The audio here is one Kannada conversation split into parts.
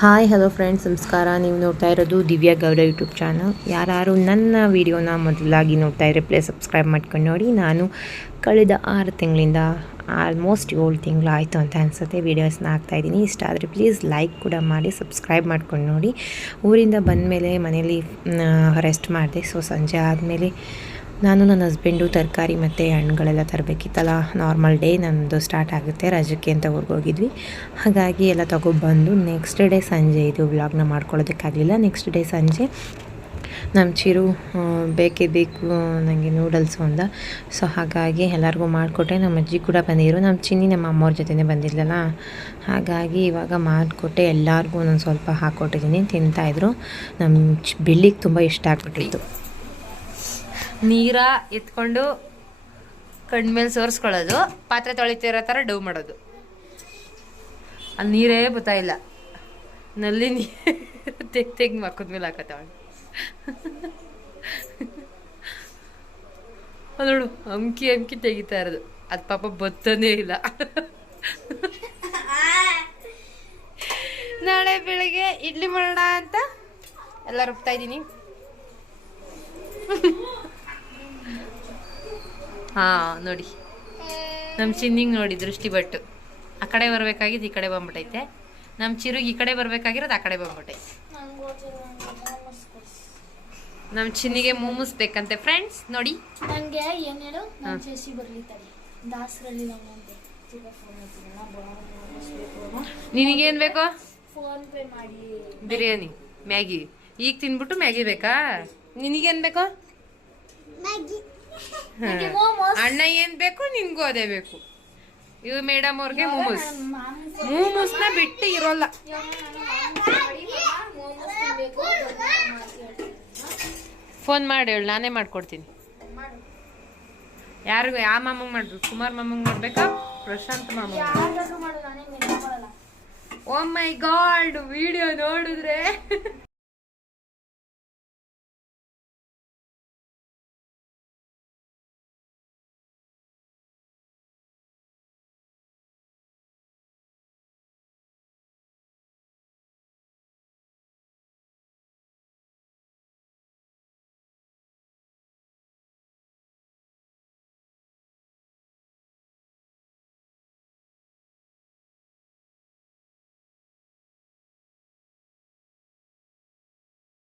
ಹಾಯ್ ಹಲೋ ಫ್ರೆಂಡ್ಸ್, ನಮಸ್ಕಾರ. ನೀವು ನೋಡ್ತಾ ಇರೋದು ದಿವ್ಯಾ ಗೌಡ ಯೂಟ್ಯೂಬ್ ಚಾನಲ್. ಯಾರು ನನ್ನ ವಿಡಿಯೋನ ಮೊದಲಾಗಿ ನೋಡ್ತಾ ಇದ್ರೆ ಪ್ಲೀಸ್ ಸಬ್ಸ್ಕ್ರೈಬ್ ಮಾಡ್ಕೊಂಡು ನೋಡಿ. ನಾನು ಕಳೆದ 6 ತಿಂಗಳಿಂದ ಆಲ್ಮೋಸ್ಟ್ 7 ತಿಂಗಳು ಆಯಿತು ಅಂತ ಅನಿಸುತ್ತೆ ವೀಡಿಯೋಸ್ನ ಹಾಕ್ತಾಯಿದ್ದೀನಿ. ಇಷ್ಟ ಆದರೆ ಪ್ಲೀಸ್ ಲೈಕ್ ಕೂಡ ಮಾಡಿ, ಸಬ್ಸ್ಕ್ರೈಬ್ ಮಾಡ್ಕೊಂಡು ನೋಡಿ. ಊರಿಂದ ಬಂದಮೇಲೆ ಮನೇಲಿ ರೆಸ್ಟ್ ಮಾಡಿದೆ. ಸೊ ಸಂಜೆ ಆದಮೇಲೆ ನಾನು ನನ್ನ ಹಸ್ಬೆಂಡು ತರಕಾರಿ ಮತ್ತು ಹಣ್ಣುಗಳೆಲ್ಲ ತರಬೇಕಿತ್ತಲ್ಲ. ನಾರ್ಮಲ್ ಡೇ ನಮ್ಮದು ಸ್ಟಾರ್ಟ್ ಆಗುತ್ತೆ, ರಜಕ್ಕೆ ಅಂತ ಹೋಗಿದ್ವಿ. ಹಾಗಾಗಿ ಎಲ್ಲ ತಗೊಬಂದು ನೆಕ್ಸ್ಟ್ ಡೇ ಸಂಜೆ ಇದು ವ್ಲಾಗ್ನ ಮಾಡ್ಕೊಳ್ಳೋದಕ್ಕಾಗಲಿಲ್ಲ. ನೆಕ್ಸ್ಟ್ ಡೇ ಸಂಜೆ ನಮ್ಮ ಚಿರು ಬೇಕೇ ಬೇಕು ನನಗೆ ನೂಡಲ್ಸು ಅಂದ. ಸೊ ಹಾಗಾಗಿ ಎಲ್ಲರಿಗೂ ಮಾಡಿಕೊಟ್ಟೆ. ನಮ್ಮ ಅಜ್ಜಿ ಕೂಡ ಬಂದಿದ್ರು. ನಮ್ಮ ಚಿನ್ನಿ ನಮ್ಮ ಅಮ್ಮವ್ರ ಜೊತೆನೇ ಬಂದಿದ್ಲಲ್ಲ, ಹಾಗಾಗಿ ಇವಾಗ ಮಾಡಿಕೊಟ್ಟೆ. ಎಲ್ಲರಿಗೂ ನಾನು ಸ್ವಲ್ಪ ಹಾಕ್ಕೊಟ್ಟಿದ್ದೀನಿ, ತಿಂತಾಯಿದ್ರು. ನಮ್ಮ ಬೆಳ್ಳಿಗೆ ತುಂಬ ಇಷ್ಟ ಆಗ್ಬಿಟ್ಟಿತ್ತು. ನೀರ ಎತ್ಕೊಂಡು ಕಣ್ಮೇಲೆ ಸೋರಿಸ್ಕೊಳ್ಳೋದು, ಪಾತ್ರೆ ತೊಳಿತಿರೋ ಥರ ಡವ್ ಮಾಡೋದು. ಅಲ್ಲಿ ನೀರೇ ಬರ್ತಾ ಇಲ್ಲ, ನಲ್ಲಿ ನೀರು ತೆಗ್ದು ಮಕ್ಕದ್ಮೇಲೆ ಹಾಕತ್ತವಳು. ನೋಡು, ಅಮ್ಕಿ ತೆಗಿತಾ ಇರೋದು. ಅದು ಪಾಪ ಬತ್ತನೇ ಇಲ್ಲ. ನಾಳೆ ಬೆಳಗ್ಗೆ ಇಡ್ಲಿ ಮಾಡೋಣ ಅಂತ ಎಲ್ಲ ರುಬ್ತಾ ಇದ್ದೀನಿ. ನೋಡಿ ನಮ್ಮ ಚಿನ್ನಿಗೆ ನೋಡಿ ದೃಷ್ಟಿ ಬಟ್ಟು ಆ ಕಡೆ ಬರ್ಬೇಕಾಗಿದ್ದು ಈ ಕಡೆ ಬಂದ್ಬಿಟ್ಟೈತೆ. ನಮ್ಮ ಚಿರುಗೆ ಈ ಕಡೆ ಬರ್ಬೇಕಾಗಿರೋದು ಆ ಕಡೆ ಬಂದ್ಬಿಟ್ಟೈತೆ. ನಮ್ಮ ಚಿನ್ನಿಗೆ ಮೋಮೋಸ್ ಬೇಕಂತೆ ಫ್ರೆಂಡ್ಸ್. ನೋಡಿ ನಂಗೆ ಏನ್ ಹೇಳು, ನಿನಗೇನ್ ಬೇಕು? ಫೋನ್ ಪೇ ಮಾಡಿ. ಬಿರಿಯಾನಿ, ಮ್ಯಾಗಿ. ಈಗ ತಿನ್ಬಿಟ್ಟು ಮ್ಯಾಗಿ ಬೇಕಾ? ನಿನಗೇನ್ ಬೇಕು? ಅಣ್ಣ ಏನ್ ಬೇಕು ನಿನ್ಗೂ ಅದೇ ಬೇಕು. ಇವ್ ಮೇಡಮ್ ಅವ್ರಿಗೆ ಮೋಮೋಸ್ನ ಬಿಟ್ಟು ಇರೋಲ್ಲ. ಫೋನ್ ಮಾಡಿ ಹೇಳು, ನಾನೇ ಮಾಡ್ಕೊಡ್ತೀನಿ. ಯಾರಿಗೂ ಯಾವ ಮಾಮಂಗ್ ಮಾಡ್ಬೇಕು? ಕುಮಾರ್ ಮಾಮಂಗ್ ಮಾಡ್ಬೇಕಾ ಪ್ರಶಾಂತ್ ಮಾಮಂಗ್? ಓ ಮೈ ಗಾಡ್, ವಿಡಿಯೋ ನೋಡಿದ್ರೆ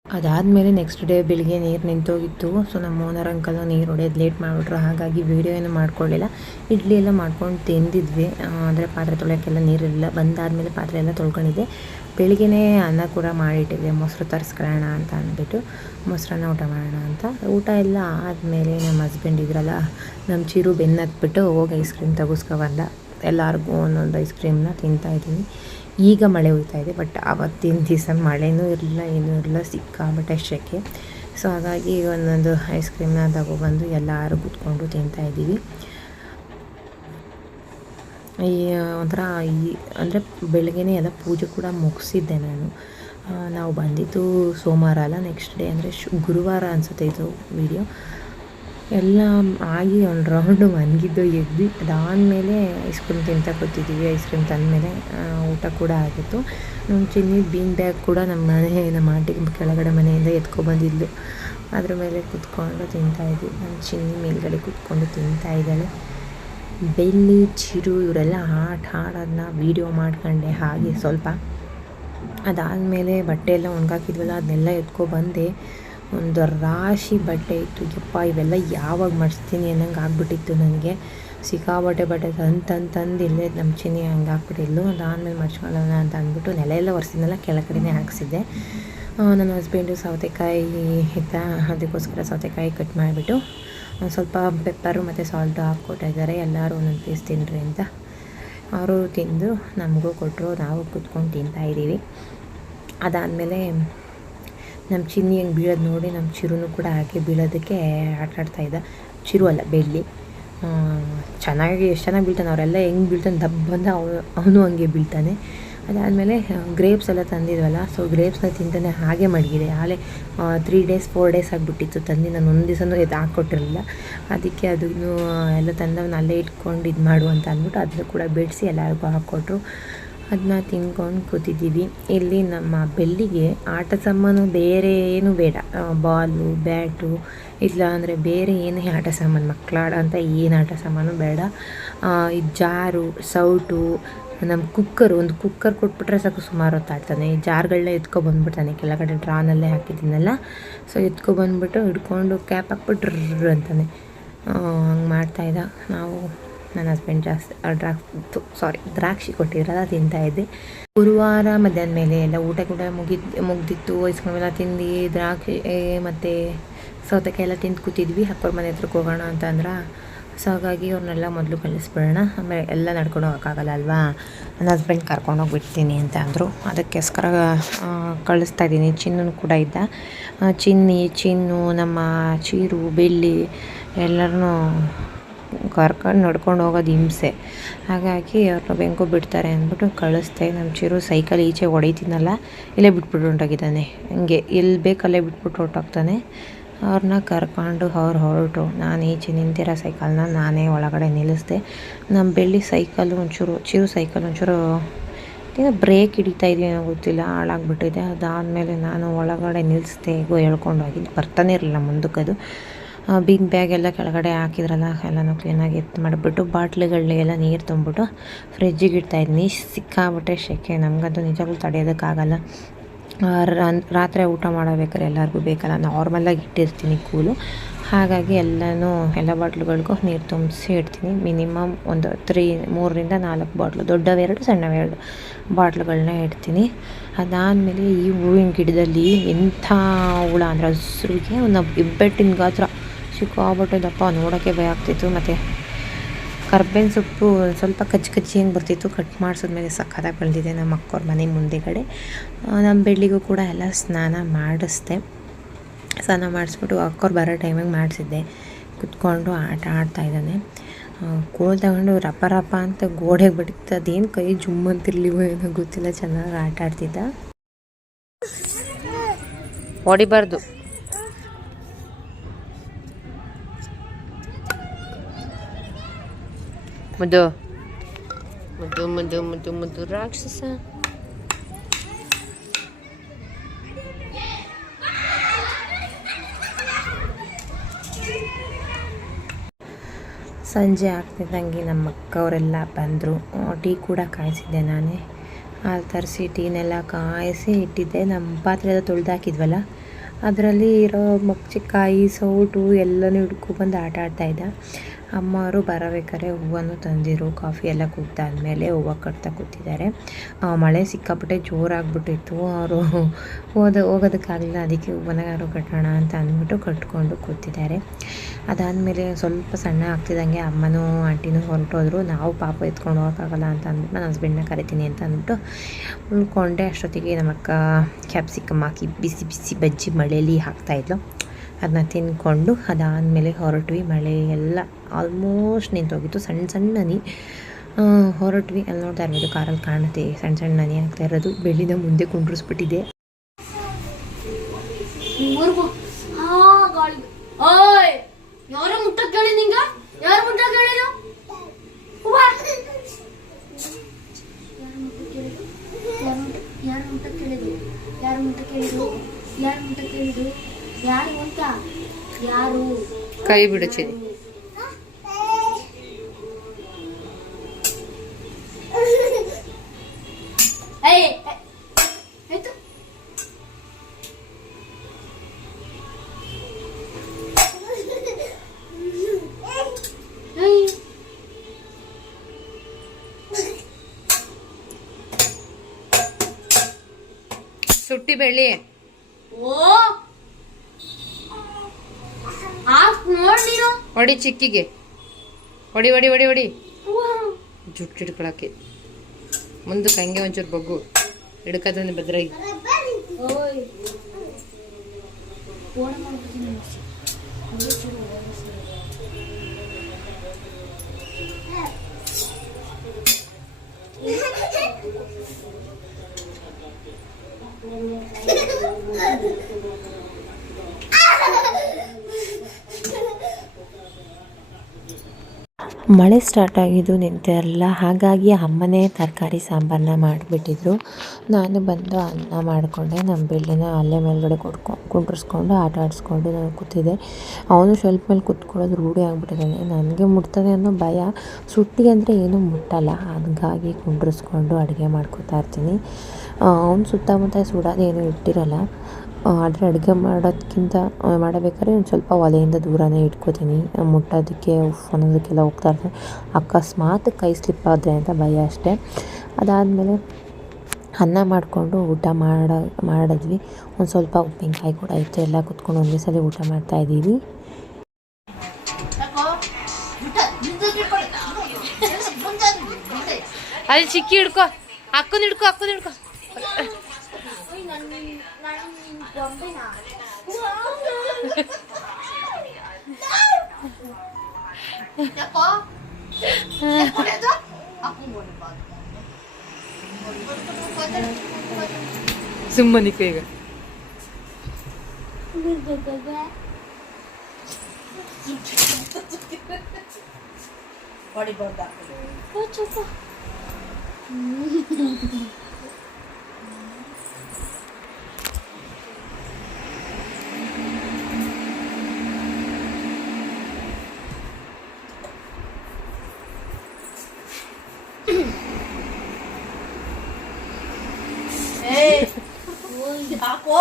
ಅದಾದಮೇಲೆ ನೆಕ್ಸ್ಟ್ ಡೇ ಬೆಳಿಗ್ಗೆ ನೀರು ನಿಂತೋಗಿತ್ತು. ಸೊ ನಮ್ಮ ಓನರ್ ಅಂಕಲ್ ನೀರು ಹೊಡೆಯೋದು ಲೇಟ್ ಮಾಡಿಬಿಟ್ರು. ಹಾಗಾಗಿ ವೀಡಿಯೋ ಏನು ಮಾಡ್ಕೊಳ್ಳಿಲ್ಲ. ಇಡ್ಲಿ ಎಲ್ಲ ಮಾಡ್ಕೊಂಡು ತಿಂದಿದ್ವಿ. ಅಂದರೆ ಪಾತ್ರೆ ತೊಳೆಯೋಕ್ಕೆಲ್ಲ ನೀರಿರಲಿಲ್ಲ. ಬಂದಾದಮೇಲೆ ಪಾತ್ರೆ ಎಲ್ಲ ತೊಳ್ಕೊಂಡಿದ್ದೆ. ಬೆಳಿಗ್ಗೆನೇ ಅನ್ನ ಕೂಡ ಮಾಡಿಟ್ಟಿದ್ದೆ, ಮೊಸರು ತರಿಸ್ಕೊಳ್ಳೋಣ ಅಂತ ಅಂದ್ಬಿಟ್ಟು ಮೊಸರನ್ನ ಊಟ ಮಾಡೋಣ ಅಂತ. ಊಟ ಎಲ್ಲ ಆದಮೇಲೆ ನಮ್ಮ ಹಸ್ಬೆಂಡ್ ಇದ್ರಲ್ಲ, ನಮ್ಮ ಚಿರು ಬೆನ್ನತ್ಬಿಟ್ಟು ಹೋಗಿ ಐಸ್ ಕ್ರೀಮ್ ಬಂದ. ಎಲ್ಲರಿಗೂ ಒಂದೊಂದು ಐಸ್ ಕ್ರೀಮ್ನ ತಿಂತಾಯಿದ್ದೀನಿ. ಈಗ ಮಳೆ ಹೋಗ್ತಾ ಇದೆ, ಬಟ್ ಆವತ್ತಿನ ದಿವಸ ಮಳೆನೂ ಇರಲಿಲ್ಲ, ಏನೂ ಇರಲಿಲ್ಲ, ಸಿಕ್ಕಾಬಟ್ಟೆ ಸೆಕೆ. ಸೊ ಹಾಗಾಗಿ ಒಂದೊಂದು ಐಸ್ ಕ್ರೀಮ್ನ ತಗೊಬಂದು ಎಲ್ಲರೂ ಕೂತ್ಕೊಂಡು ತಿಂತಾಯಿದ್ದೀವಿ. ಒಂಥರ ಅಂದರೆ ಬೆಳಗ್ಗೆನೇ ಎಲ್ಲ ಪೂಜೆ ಕೂಡ ಮುಗಿಸಿದ್ದೆ ನಾನು. ನಾವು ಬಂದಿದ್ದು ಸೋಮವಾರ ಅಲ್ಲ, ನೆಕ್ಸ್ಟ್ ಡೇ ಅಂದರೆ ಗುರುವಾರ ಅನಿಸುತ್ತೆ ಇದು ವಿಡಿಯೋ. ಎಲ್ಲ ಆಗಿ ಒಂದು ರೌಂಡು ಮನಗಿದ್ದು ಎದ್ದು ಅದಾದಮೇಲೆ ಐಸ್ ಕ್ರೀಮ್ ತಿಂತಾ ಕೂತಿದ್ದೀವಿ. ಐಸ್ ಕ್ರೀಮ್ ತಂದಮೇಲೆ ಊಟ ಕೂಡ ಆಗಿತ್ತು. ನಮ್ಮ ಚಿನ್ನಿ ಬೀನ್ ಬ್ಯಾಗ್ ಕೂಡ ನಮ್ಮ ಆಂಟಿ ಕೆಳಗಡೆ ಮನೆಯಿಂದ ಎತ್ಕೊಬಂದಿದ್ಲು. ಅದ್ರ ಮೇಲೆ ಕೂತ್ಕೊಂಡು ತಿಂತಾಯಿದ್ವಿ. ನಮ್ಮ ಚಿನ್ನಿ ಮೇಲ್ಗಡೆ ಕೂತ್ಕೊಂಡು ತಿಂತಾಯಿದ್ದಾಳೆ. ಬೆಳ್ಳಿ, ಚಿರು ಇವರೆಲ್ಲ ಹಾಡೋದನ್ನ ವೀಡಿಯೋ ಮಾಡ್ಕೊಂಡೆ ಹಾಗೆ ಸ್ವಲ್ಪ. ಅದಾದಮೇಲೆ ಬಟ್ಟೆ ಎಲ್ಲ ಒಣಗಾಕಿದ್ವಲ್ಲ, ಅದನ್ನೆಲ್ಲ ಎತ್ಕೊಬಂದೆ. ಒಂದು ರಾಶಿ ಬಟ್ಟೆ ಇತ್ತು. ಯಪ್ಪ, ಇವೆಲ್ಲ ಯಾವಾಗ ಮಾಡಿಸ್ತೀನಿ ಅನ್ನಂಗೆ ಆಗ್ಬಿಟ್ಟಿತ್ತು ನನಗೆ. ಸಿಕ್ಕಾಬಟ್ಟೆ ಬಟ್ಟೆ ತಂದು ಇಲ್ಲೇ ನಮ್ಮ ಚಿನ್ನಿ ಹಂಗೆ ಹಾಕ್ಬಿಟ್ಟಿದ್ಲು. ಅದಾದಮೇಲೆ ಮಡ್ಚ್ಕೊಳ್ಳೋಣ ಅಂತ ಅಂದ್ಬಿಟ್ಟು ನೆಲ ಎಲ್ಲ ಒರೆಸಿದ್ನೆಲ್ಲ ಕೆಳಗಡೆನೇ ಹಾಕ್ಸಿದ್ದೆ. ನನ್ನ ಹಸ್ಬೆಂಡು ಸೌತೆಕಾಯಿ ಇತ್ತ, ಅದಕ್ಕೋಸ್ಕರ ಸೌತೆಕಾಯಿ ಕಟ್ ಮಾಡಿಬಿಟ್ಟು ಸ್ವಲ್ಪ ಪೆಪ್ಪರು ಮತ್ತು ಸಾಲ್ಟು ಹಾಕ್ಕೊಟ್ಟಿದ್ದಾರೆ. ಎಲ್ಲರೂ ಒಂದೊಂದು ಪೀಸ್ ತಿನ್ನಿರಿ ಅಂತ. ಅವರು ತಿಂದು ನಮಗೂ ಕೊಟ್ಟರು. ನಾವು ಕೂತ್ಕೊಂಡು ತಿಂತಾಯಿದ್ದೀವಿ. ಅದಾದಮೇಲೆ ನಮ್ಮ ಚಿನ್ನಿ ಹೆಂಗೆ ಬೀಳೋದು ನೋಡಿ ನಮ್ಮ ಚಿರುನು ಕೂಡ ಹಾಗೆ ಬೀಳೋದಕ್ಕೆ ಆಟಾಡ್ತಾಯಿದ್ದ. ಚಿರು ಅಲ್ಲ, ಬೆಳ್ಳಿ. ಚೆನ್ನಾಗಿ ಎಷ್ಟು ಚೆನ್ನಾಗಿ ಬೀಳ್ತಾನೆ. ಅವರೆಲ್ಲ ಹೆಂಗೆ ಬೀಳ್ತಾನೆ ದಬ್ಬ ಬಂದ ಅವನು ಹಂಗೆ ಬೀಳ್ತಾನೆ. ಅದಾದಮೇಲೆ ಗ್ರೇಪ್ಸ್ ಎಲ್ಲ ತಂದಿದ್ವಲ್ಲ, ಸೊ ಗ್ರೇಪ್ಸ್ನ ತಿಂತಾನೆ ಹಾಗೆ ಮಡಗಿದೆ. ಆಲೇ 3 ಡೇಸ್ 4 ಡೇಸ್ ಆಗಿಬಿಟ್ಟಿತ್ತು ತಂದು. ನಾನು ಒಂದು ದಿವಸನೂ ಇದು ಹಾಕ್ಕೊಟ್ಟಿರಲಿಲ್ಲ. ಅದಕ್ಕೆ ಅದನ್ನು ಎಲ್ಲ ತಂದವನ್ನ ಅಲ್ಲೇ ಇಟ್ಕೊಂಡು ಇದು ಮಾಡು ಅಂತ ಅಂದ್ಬಿಟ್ಟು ಅದನ್ನು ಕೂಡ ಬಿಡಿಸಿ ಎಲ್ಲರಿಗೂ ಹಾಕ್ಕೊಟ್ರು. ಅದನ್ನ ತಿನ್ಕೊಂಡು ಕೂತಿದ್ದೀವಿ. ಇಲ್ಲಿ ನಮ್ಮ ಬೆಳ್ಳಿಗೆ ಆಟ ಸಾಮಾನು ಬೇರೆ ಏನು ಬೇಡ, ಬಾಲು ಬ್ಯಾಟು ಇಲ್ಲ ಅಂದರೆ ಬೇರೆ ಏನೇ ಆಟ ಸಾಮಾನು ಮಕ್ಕಳಾಡ ಅಂತ ಏನು ಆಟ ಸಾಮಾನು ಬೇಡ. ಈ ಜಾರು ಸೌಟು ನಮ್ಮ ಒಂದು ಕುಕ್ಕರ್ ಕೊಟ್ಬಿಟ್ರೆ ಸಾಕು ಸುಮಾರು ಹೊತ್ತು ಆಡ್ತಾನೆ. ಈ ಜಾರ್ಗಳನ್ನ ಎತ್ಕೊಬಂದ್ಬಿಡ್ತಾನೆ, ಕೆಳಗಡೆ ಡ್ರಾನಲ್ಲೇ ಹಾಕಿದ್ದೀನಲ್ಲ, ಸೊ ಎತ್ಕೊಬಂದ್ಬಿಟ್ಟು ಹಿಡ್ಕೊಂಡು ಕ್ಯಾಪ್ ಹಾಕ್ಬಿಟ್ಟು ಡ್ರ್ ಅಂತಾನೆ. ಹಂಗೆ ಮಾಡ್ತಾಯಿದ್ದ. ನಾವು ನನ್ನ ಹಸ್ಬೆಂಡ್ ದ್ರಾಕ್ಷಿ ಕೊಟ್ಟಿರೋದು ತಿಂತಾಯಿದ್ದೆ. ಗುರುವಾರ ಮಧ್ಯಾಹ್ನ ಮೇಲೆ ಎಲ್ಲ ಊಟ ಕೂಡ ಮುಗ್ದಿತ್ತು. ಐಸ್ಕ್ರೀಮೆಲ್ಲ ತಿಂದು ದ್ರಾಕ್ಷಿ ಮತ್ತು ಸೌತೆಕಾಯಿ ಎಲ್ಲ ತಿಂದು ಕೂತಿದ್ವಿ. ಅಕ್ಕವ್ರ ಮನೆ ಹತ್ರಕ್ಕೆ ಹೋಗೋಣ ಅಂತ ಅಂದ್ರೆ, ಸೊ ಹಾಗಾಗಿ ಅವ್ರನ್ನೆಲ್ಲ ಮೊದಲು ಕಳಿಸ್ಬಿಡೋಣ, ಆಮೇಲೆ ಎಲ್ಲ ನಡ್ಕೊಂಡು ಹೋಗೋಕ್ಕಾಗಲ್ಲ ಅಲ್ವಾ. ನನ್ನ ಹಸ್ಬೆಂಡ್ ಕರ್ಕೊಂಡೋಗಿ ಬಿಡ್ತೀನಿ ಅಂತ ಅಂದರು. ಅದಕ್ಕೋಸ್ಕರ ಕಳಿಸ್ತಾ ಇದ್ದೀನಿ. ಚಿನ್ನು ಕೂಡ ಇದ್ದ. ಚಿನ್ನು ನಮ್ಮ ಚೀರು ಬೆಳ್ಳಿ ಎಲ್ಲರನ್ನೂ ಕರ್ಕೊಂಡು ನಡ್ಕೊಂಡು ಹೋಗೋದು ಹಿಂಸೆ. ಹಾಗಾಗಿ ಅವ್ರನ್ನ ಬೆಂಕು ಬಿಡ್ತಾರೆ ಅಂದ್ಬಿಟ್ಟು ಕಳಿಸ್ದೆ. ನಮ್ಮ ಚಿರು ಸೈಕಲ್ ಈಚೆ ಹೊಡಿತೀನಲ್ಲ, ಇಲ್ಲೇ ಬಿಟ್ಬಿಟ್ಟು ಹೊಂಟೋಗಿದ್ದಾನೆ. ಹಂಗೆ ಎಲ್ಲಿ ಬೇಕಲ್ಲೇ ಬಿಟ್ಬಿಟ್ಟು ಹೊರಟೋಗ್ತಾನೆ. ಅವ್ರನ್ನ ಕರ್ಕೊಂಡು ಹೊರಟು ನಾನು ಈಚೆ ನಿಂತಿರೋ ಸೈಕಲ್ನ ನಾನೇ ಒಳಗಡೆ ನಿಲ್ಲಿಸ್ದೆ. ನಮ್ಮ ಬೆಳ್ಳಿ ಸೈಕಲ್ಲು ಚಿರು ಸೈಕಲ್ ಒಂಚೂರು ಬ್ರೇಕ್ ಹಿಡಿತಾ ಇದೆಯೋ ಗೊತ್ತಿಲ್ಲ, ಹಾಳಾಗ್ಬಿಟ್ಟಿದೆ. ಅದಾದಮೇಲೆ ನಾನು ಒಳಗಡೆ ನಿಲ್ಲಿಸ್ದೆ. ಹೇಗೋ ಹೇಳ್ಕೊಂಡು ಹೋಗಿದ್ದು, ಬರ್ತಾನೆ ಇರಲಿಲ್ಲ ಮುಂದಕ್ಕದು. ಬಿಗ್ ಬ್ಯಾಗ್ ಎಲ್ಲ ಕೆಳಗಡೆ ಹಾಕಿದ್ರಲ್ಲ, ಎಲ್ಲನೂ ಕ್ಲೀನಾಗಿ ಮಾಡಿಬಿಟ್ಟು ಬಾಟ್ಲುಗಳನ್ನೆಲ್ಲ ನೀರು ತುಂಬಿಬಿಟ್ಟು ಫ್ರಿಜ್ಜಿಗೆ ಇಡ್ತಾಯಿದ್ದೀನಿ. ಸಿಕ್ಕಾಬಿಟ್ಟೆ ಸೆಕೆ, ನಮಗಂತೂ ನಿಜವಾಗ್ಲೂ ತಡೆಯೋದಕ್ಕಾಗಲ್ಲ. ರಾತ್ರಿ ಊಟ ಮಾಡಬೇಕಾದ್ರೆ ಎಲ್ಲರಿಗೂ ಬೇಕಲ್ಲ, ನಾರ್ಮಲಾಗಿ ಇಟ್ಟಿರ್ತೀನಿ ಕೂಲು. ಹಾಗಾಗಿ ಎಲ್ಲ ಬಾಟ್ಲುಗಳಿಗೂ ನೀರು ತುಂಬಿಸಿ ಇಡ್ತೀನಿ. ಮಿನಿಮಮ್ ಒಂದು 3-4 ಬಾಟ್ಲು, ದೊಡ್ಡವೆರಡು ಸಣ್ಣವೆರಡು ಬಾಟ್ಲುಗಳನ್ನ ಇಡ್ತೀನಿ. ಅದಾದಮೇಲೆ ಈ ಹೂವಿನ ಗಿಡದಲ್ಲಿ ಎಂಥ ಹುಳ ಅಂದರೆ ಹಸ್ರಿಗೆ ಒಂದು ಹೆಬ್ಬೆಟ್ಟಿನ ಗಾತ್ರ ಸಿಕ್ಕಾಬಿಟ್ಟಿದ್ದಪ್ಪ, ನೋಡೋಕ್ಕೆ ಭಯ ಆಗ್ತಿತ್ತು. ಮತ್ತು ಕರ್ಬೇವಿನ ಸೊಪ್ಪು ಸ್ವಲ್ಪ ಕಚ್ಚಿ ಹೆಂಗೆ ಬರ್ತಿತ್ತು, ಕಟ್ ಮಾಡಿಸಿದ್ಮೇಲೆ ಸಕ್ಕತ್ತಾಗಿ ಬೆಳೆದಿದೆ ನಮ್ಮ ಅಕ್ಕವ್ರ ಮನೆ ಮುಂದೆಗಡೆ. ನಮ್ಮ ಬೆಳ್ಳಿಗೂ ಕೂಡ ಎಲ್ಲ ಸ್ನಾನ ಮಾಡಿಸ್ದೆ. ಸ್ನಾನ ಮಾಡಿಸ್ಬಿಟ್ಟು ಅಕ್ಕವ್ರು ಬರೋ ಟೈಮಿಗೆ ಮಾಡಿಸಿದ್ದೆ. ಕುತ್ಕೊಂಡು ಆಟ ಆಡ್ತಾಯಿದ್ದಾನೆ. ಕೋಲ್ ತಗೊಂಡು ರಪ್ಪ ಅಂತ ಗೋಡೆಗೆ ಬಡಿತು. ಅದೇನು ಕೈ ಜುಮ್ ಅಂತಿರ್ಲಿವೋ ಏನೋ ಗೊತ್ತಿಲ್ಲ, ಚೆನ್ನಾಗಿ ಆಟ ಆಡ್ತಿದ್ದ. ಹೊಡಿಬಾರ್ದು. ಮುದ್ದು ರಾಕ್ಷಸ. ಸಂಜೆ ಆಗ್ತಿದ್ದಂಗೆ ನಮ್ಮ ಅಕ್ಕವರೆಲ್ಲ ಬಂದರು. ಟೀ ಕೂಡ ಕಾಯಿಸಿದ್ದೆ ನಾನೇ. ಹಾಲು ತರಿಸಿ ಟೀನೆಲ್ಲ ಕಾಯಿಸಿ ಇಟ್ಟಿದ್ದೆ. ನಮ್ಮ ಪಾತ್ರೆ ತೊಳೆದಾಕಿದ್ವಲ್ಲ, ಅದರಲ್ಲಿ ಇರೋ ಮಗ್ಚಿಕಾಯಿ ಸೌಟು ಎಲ್ಲನೂ ಹಿಡ್ಕೊಬಂದು ಆಟ ಆಡ್ತಾಯಿದ್ದ. ಅಮ್ಮವರು ಬರಬೇಕಾದ್ರೆ ಹೂವನ್ನು ತಂದಿರು. ಕಾಫಿ ಎಲ್ಲ ಕುದ್ದಾದ್ಮೇಲೆ ಹೂವು ಕಟ್ತಾ ಕೂತಿದ್ದಾರೆ. ಮಳೆ ಸಿಕ್ಕಾಪಟ್ಟೆ ಜೋರಾಗ್ಬಿಟ್ಟಿತ್ತು. ಅವರು ಹೋಗೋದಕ್ಕಾಗಲಿಲ್ಲ, ಅದಕ್ಕೆ ಹೂವನ್ನಾರು ಕಟ್ಟೋಣ ಅಂತ ಅಂದ್ಬಿಟ್ಟು ಕಟ್ಕೊಂಡು ಕೂತಿದ್ದಾರೆ. ಅದಾದಮೇಲೆ ಸ್ವಲ್ಪ ಸಣ್ಣ ಆಗ್ತಿದ್ದಂಗೆ ಅಮ್ಮನೂ ಆಂಟಿನೂ ಹೊರಟೋದ್ರು. ನಾವು ಪಾಪ ಎತ್ಕೊಂಡು ಹೋಗೋಕ್ಕಾಗಲ್ಲ ಅಂತ ಅಂದ್ಬಿಟ್ಟು ನನ್ನ ಹಸ್ಬೆಂಡ್ನ ಕರಿತೀನಿ ಅಂತ ಅಂದ್ಬಿಟ್ಟು ಉಳ್ಕೊಂಡೆ. ಅಷ್ಟೊತ್ತಿಗೆ ನಮ್ಮ ಅಕ್ಕ ಕ್ಯಾಪ್ಸಿಕಮ್ ಹಾಕಿ ಬಿಸಿ ಬಿಸಿ ಬಜ್ಜಿ ಮಳೆಯಲ್ಲಿ ಹಾಕ್ತಾಯಿದ್ಲು. ಅದನ್ನ ತಿಂದ್ಕೊಂಡು ಅದಾದಮೇಲೆ ಹೊರಟ್ವಿ. ಮಳೆ ಎಲ್ಲ ಆಲ್ಮೋಸ್ಟ್ ನಿಂತೋಗಿತ್ತು. ಸಣ್ಣ ಹನಿ ಹೊರಟ್ವಿ. ಅಲ್ಲಿ ನೋಡ್ತಾ ಇರ್ಬೋದು, ಕಾರಲ್ಲಿ ಕಾಣುತ್ತೆ ಸಣ್ಣ ಹನಿ ಆಗ್ತಾ ಇರೋದು. ಬೆಳ್ಳಿನ ಮುಂದೆ ಕುಂಡ್ರಿಸ್ಬಿಟ್ಟಿದೆ. ಕೈ ಬಿಡು ಚಿರಿ. ಸುಟ್ಟಿ ಬೆಳ್ಳಿ. ಹೊಡಿ ಚಿಕ್ಕಿಗೆ, ಹೊಡಿ ಹೊಡಿ ಹೊಡಿ ಹೊಡಿ. ಜುಟ್ಟು ಹಿಡ್ಕೊಳಕ್ಕೆ ಮುಂದಕ್ಕೆ ಹಂಗೆ ಒಂಚೂರು ಬಗ್ಗು ಹಿಡ್ಕತಾನೆ ಭದ್ರಾಗಿ. ಮಳೆ ಸ್ಟಾರ್ಟ್ ಆಗಿದ್ದು ನಿಂತಿರಲಿಲ್ಲ, ಹಾಗಾಗಿ ಅಮ್ಮನೇ ತರಕಾರಿ ಸಾಂಬಾರನ್ನ ಮಾಡಿಬಿಟ್ಟಿದ್ರು. ನಾನು ಬಂದು ಅನ್ನ ಮಾಡಿಕೊಂಡೆ. ನಮ್ಮ ಬೆಳ್ಳಿನ ಅಲ್ಲೇ ಮೇಲ್ಗಡೆ ಕುಂಡ್ರಿಸ್ಕೊಂಡು ಆಟ ಆಡಿಸ್ಕೊಂಡು ನಾನು ಕೂತಿದ್ದೆ. ಅವನು ಶೆಲ್ಫ್ ಮೇಲೆ ಕೂತ್ಕೊಳ್ಳೋದು ರೂಢಿ ಆಗಿಬಿಟ್ಟಿದ್ದಾನೆ. ನನಗೆ ಮುಟ್ತದೆ ಅನ್ನೋ ಭಯ. ಸುಟ್ಟಿಗೆ ಅಂದರೆ ಏನೂ ಮುಟ್ಟಲ್ಲ, ಹಾಗಾಗಿ ಕುಂಡ್ರಿಸ್ಕೊಂಡು ಅಡುಗೆ ಮಾಡ್ಕೊತಾ ಇರ್ತೀನಿ. ಅವನು ಸುತ್ತಮುತ್ತ ಸುಡೋದೇನು ಇಟ್ಟಿರಲ್ಲ, ಆದರೆ ಅಡುಗೆ ಮಾಡಬೇಕಾದ್ರೆ ಒಂದು ಸ್ವಲ್ಪ ಒಲೆಯಿಂದ ದೂರನೇ ಇಟ್ಕೋತೀನಿ. ಮುಟ್ಟೋದಕ್ಕೆ ಅನ್ನೋದಕ್ಕೆಲ್ಲ ಹೋಗ್ತಾ ಇರ್ತೀನಿ. ಅಕಸ್ಮಾತ್ ಕೈ ಸ್ಲಿಪ್ ಆದರೆ ಅಂತ ಭಯ ಅಷ್ಟೇ. ಅದಾದಮೇಲೆ ಅನ್ನ ಮಾಡಿಕೊಂಡು ಊಟ ಮಾಡಿದ್ವಿ. ಒಂದು ಸ್ವಲ್ಪ ಉಪ್ಪಿನಕಾಯಿ ಕೂಡ ಇತ್ತು. ಎಲ್ಲ ಕುತ್ಕೊಂಡು ಒಂದೇ ಸಲ ಊಟ ಮಾಡ್ತಾಯಿದ್ದೀವಿ. ಅಲ್ಲಿ ಚಿಕ್ಕಿ ಹಿಡ್ಕೊ, ಅಕ್ಕನ ಹಿಡ್ಕೊ, ಅಕ್ಕನ ಹಿಡ್ಕೊ. ಸುಮ್ಮನಿಕು ಈಗ ಹಾಕೋ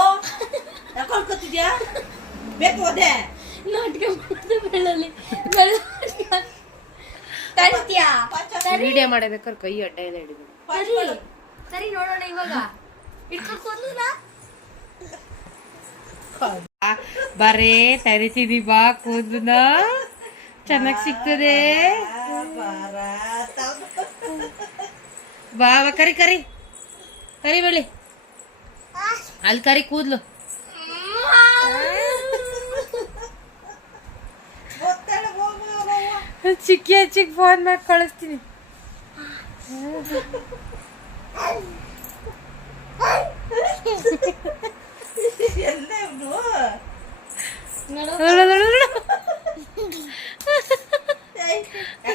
ಯಾಕೊಳ್ಕೊತಿದ್ಯಾ ಬೇಕು ಅದೇ ನಾಟಕ ಮಾಡಿದೆ ಬೆಳ್ಳಲ್ಲಿ ತರ್ತೀಯಾ ವಿಡಿಯೋ ಮಾಡಬೇಕಾದ್ರೆ ಕೈ ಅಡ್ಡ ಎಲ್ಲ ಹಿಡಿದು ಸರಿ ನೋಡೋಣ ಇವಾಗ ಇಟ್ಕೊಂಡು ಬರೇ ತರಿತಿದಿ ಬಾ ಕೂದನ ಚೆನ್ನಾಗಿ ಸಿಗ್ತದೆ. ಬಾ ಕರಿ ಕರಿ ಕರಿ ಬಳಿ ಅಲ್ಲಿ ಕರಿ ಕೂದ್ಲು. ಚಿಕ್ಕಿ ಹಚ್ಚಿಗೆ ಫೋನ್ ಮಾಡಿ ಕಳಿಸ್ತೀನಿ.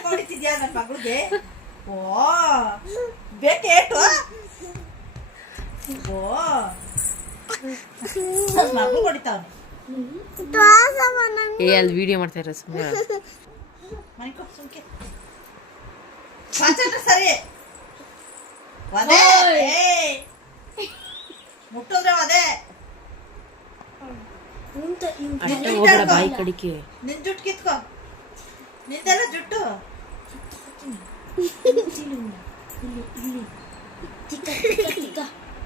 ಹೊಡಿತಿದ್ಯಾ ನನ್ನ ಮಗಳಿಗೆ? ಓ ಬೇಕೇಟು ಓ ಮಗಳು ಹೊಡಿತಾವ. ಏ ಅಲ್ಲಿ ವಿಡಿಯೋ ಮಾಡ್ತಾ ಇರೋ ಸುಮ್ಮನೆ ಸರಿ ಅದೇ ಮುಟ್ಟಿದ್ರೆ ಅದೇ ಅಷ್ಟೇ ಹೋಗ್ಬೇಡ ಬಾಯಿ ಕಡಿಕೆ. ನಿನ್ ಜುಟ್ಟು ಕಿತ್ಕೋ, ನಿಂದೆಲ್ಲ ಜುಟ್ಟು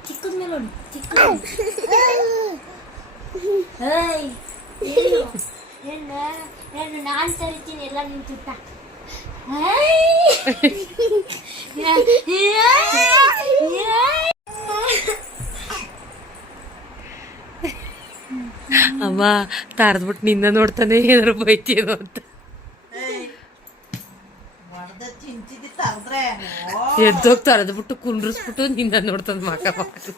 ಚಿಕ್ಕದ ಮೇಲೆ ನೋಡಿ ಚಿಕ್ಕ ನಾನು ತರಿತೀನಿ ಎಲ್ಲ ನಿನ್ ತುಟ್ಟ. ಅಮ್ಮ ತಾರದ್ಬಿಟ್ಟು ನಿನ್ನ ನೋಡ್ತಾನೆ ಏನಾರು ಬೈತೀನೋ ಅಂತ ಎದ್ದೋಗಿ ತರದ್ಬಿಟ್ಟು ಕುಂಡ್ರಿಸ್ಬಿಟ್ಟು ನಿನ್ನ ನೋಡ್ತಾನೆ ಮಕ ಮಕ್ಕಳು.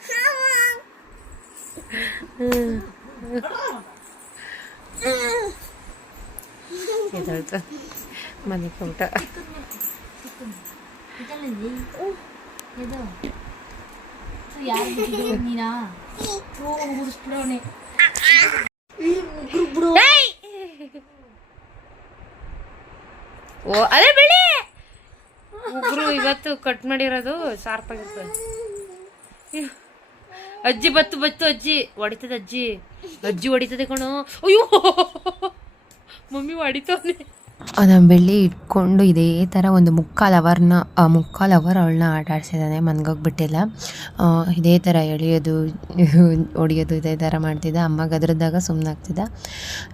ಎದಳ್ತ ಮನೆ ಊಟ ನೀನಾ ಉಗಿಸ್ಬಿಡೋನೆ ಓ ಅದೇ ಬೆಳಿ ಉಗ್ರು ಇವತ್ತು ಕಟ್ ಮಾಡಿರೋದು ಶಾರ್ಪ್ ಆಗಿರ್ತದೆ. ಅಜ್ಜಿ ಬತ್ತು ಅಜ್ಜಿ ಹೊಡಿತದೆ, ಅಜ್ಜಿ ಹೊಡಿತದೆ ಕಣೋ. ಅಯ್ಯೋ ಮಮ್ಮಿ ಹೊಡಿತವನೆ. ನಮ್ಮ ಬೆಳ್ಳಿ ಇಟ್ಕೊಂಡು ಇದೇ ಥರ ಒಂದು ಮುಕ್ಕಾಲು ಅವರ್ ಅವಳನ್ನ ಆಟ ಆಡಿಸಿದ್ದಾನೆ. ಮನ್ಗೋಗ್ಬಿಟ್ಟಿಲ್ಲ. ಇದೇ ಥರ ಎಳೆಯೋದು ಹೊಡಿಯೋದು ಇದೇ ಥರ ಮಾಡ್ತಿದ್ದ. ಅಮ್ಮ ಗದ್ರದಾಗ ಸುಮ್ಮನಾಗ್ತಿದ್ದ.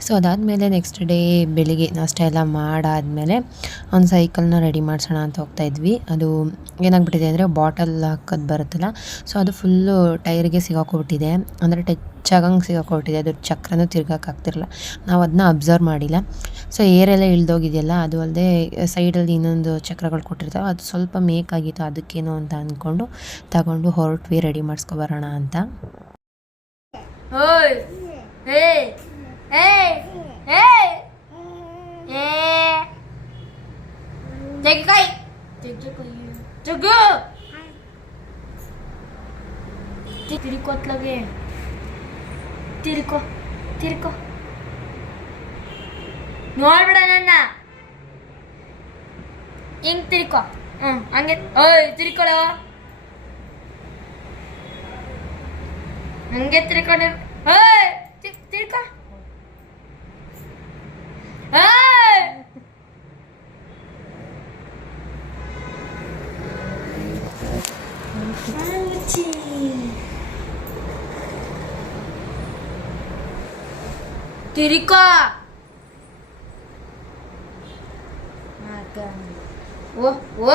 ಸೊ ಅದಾದಮೇಲೆ ನೆಕ್ಸ್ಟ್ ಡೇ ಬೆಳಿಗ್ಗೆ ನಾಷ್ಟ ಎಲ್ಲ ಮಾಡಾದಮೇಲೆ ಒಂದು ಸೈಕಲ್ನ ರೆಡಿ ಮಾಡಿಸೋಣ ಅಂತ ಹೋಗ್ತಾಯಿದ್ವಿ. ಅದು ಏನಾಗ್ಬಿಟ್ಟಿದೆ ಅಂದರೆ ಬಾಟಲ್ ಹಾಕೋದು ಬರುತ್ತಲ್ಲ, ಸೊ ಅದು ಫುಲ್ಲು ಟೈರ್ಗೆ ಸಿಗಾಕೊಬಿಟ್ಟಿದೆ. ಅಂದರೆ ಟಚ್ಚಾಗಂಗೆ ಸಿಗಾಕೊಬಿಟ್ಟಿದೆ. ಅದ್ರ ಚಕ್ರನೂ ತಿರ್ಗೋಕ್ಕಾಗ್ತಿರಲ್ಲ. ನಾವು ಅದನ್ನ ಅಬ್ಸರ್ವ್ ಮಾಡಿಲ್ಲ. ಸೊ ಏರೆಲ್ಲ ಇಳ್ದೋಗಿದೆಯಲ್ಲ, ಅದು ಅಲ್ಲದೆ ಸೈಡಲ್ಲಿ ಇನ್ನೊಂದು ಚಕ್ರಗಳು ಕೊಟ್ಟಿರ್ತಾವೆ, ಅದು ಸ್ವಲ್ಪ ಮೇಕಾಗಿತ್ತು. ಅದಕ್ಕೇನೋ ಅಂತ ಅಂದ್ಕೊಂಡು ತಗೊಂಡು ಹೊರಟ್ವಿ ರೆಡಿ ಮಾಡಿಸ್ಕೊಬರೋಣ ಅಂತ. ತೆಗ್ಗೈ ತೆಗ್ಗು ತಿರ್ಕೋತ್ಲಾಗೆ ತಿರ್ಕೋ ನೋಡ್ಬೇಡ ನನ್ನ ಹಿಂಗ್ ತಿರ್ಕೋ ಹಂಗೆ ಓಯ್ ತಿರ್ಕೊಳ ಹಂಗೆ ತಿರ್ಕೊಂಡು ಓಯ್ ತಿರ್ಕೋ ತಿರ್ಕೋ ಓ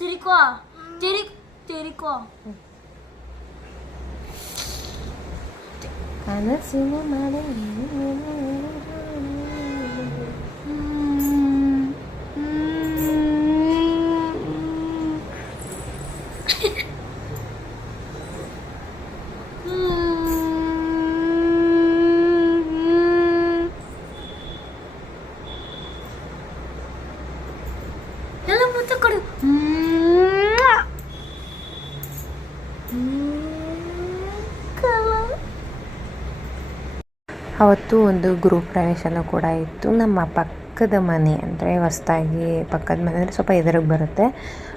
ತಿರ್ಕೋ ತಿರ್ಕೋ ಕನಸಿನ ಮನೆ ಎಲ್ಲ ಮುತ್ತ ಕೊಡು ಅವತ್ತು ಒಂದು ಗೃಹ ಪ್ರವೇಶನೂ ಕೂಡ ಇತ್ತು. ನಮ್ಮ ಪಕ್ಕದ ಮನೆ ಅಂದರೆ ಹೊಸ್ದಾಗಿ ಪಕ್ಕದ ಮನೆ ಅಂದರೆ ಸ್ವಲ್ಪ ಎದುರಿಗೆ ಬರುತ್ತೆ.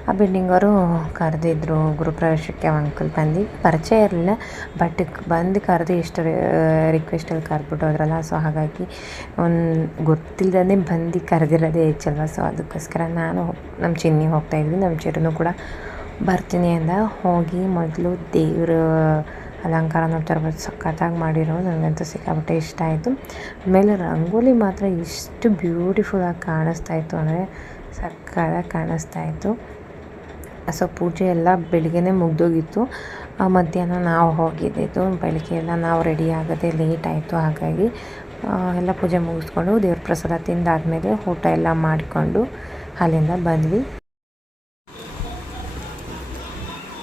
ಆ ಬಿಲ್ಡಿಂಗವರು ಕರೆದಿದ್ರು ಗೃಹ ಪ್ರವೇಶಕ್ಕೆ. ಅಂಕಲ್ ಬಂದು ಪರಿಚಯ ಇರಲಿಲ್ಲ, ಬಟ್ ಬಂದು ಕರೆದು ಇಷ್ಟು ರಿಕ್ವೆಸ್ಟಲ್ಲಿ ಕರೆದ್ಬಿಟ್ಟು ಹೋದ್ರಲ್ಲ. ಸೊ ಹಾಗಾಗಿ ಒಂದು ಗೊತ್ತಿಲ್ಲದೇ ಬಂದು ಕರೆದಿರೋದೇ ಹೆಚ್ಚಲ್ವ. ಸೊ ಅದಕ್ಕೋಸ್ಕರ ನಾನು ನಮ್ಮ ಚಿನ್ನಿ ಹೋಗ್ತಾಯಿದ್ವಿ, ನಮ್ಮ ಚಿರುನು ಕೂಡ ಬರ್ತೀನಿ ಅಂದ. ಹೋಗಿ ಮೊದಲು ದೇವ್ರ ಅಲಂಕಾರ ನೋಡ್ತಾ ಇರ್ಬೋದು, ಸಖತ್ತಾಗಿ ಮಾಡಿರೋ. ನನಗಂತೂ ಸಿಕ್ಕಾಪಟ್ಟೆ ಇಷ್ಟ ಆಯಿತು. ಆಮೇಲೆ ರಂಗೋಲಿ ಮಾತ್ರ ಎಷ್ಟು ಬ್ಯೂಟಿಫುಲ್ಲಾಗಿ ಕಾಣಿಸ್ತಾಯಿತ್ತು ಅಂದರೆ ಸಖತ್ತಾಗಿ ಕಾಣಿಸ್ತಾಯಿತ್ತು. ಸೊ ಪೂಜೆ ಎಲ್ಲ ಬೆಳಿಗ್ಗೆನೇ ಮುಗ್ದೋಗಿತ್ತು. ಮಧ್ಯಾಹ್ನ ನಾವು ಹೋಗಿದ್ದಿದ್ದು. ಬೆಳಗ್ಗೆ ಎಲ್ಲ ನಾವು ರೆಡಿ ಆಗೋದೇ ಲೇಟ್ ಆಯಿತು. ಹಾಗಾಗಿ ಎಲ್ಲ ಪೂಜೆ ಮುಗಿಸ್ಕೊಂಡು ದೇವ್ರ ಪ್ರಸಾದ ತಿಂದಾದಮೇಲೆ ಊಟ ಎಲ್ಲ ಮಾಡಿಕೊಂಡು ಅಲ್ಲಿಂದ ಬಂದ್ವಿ.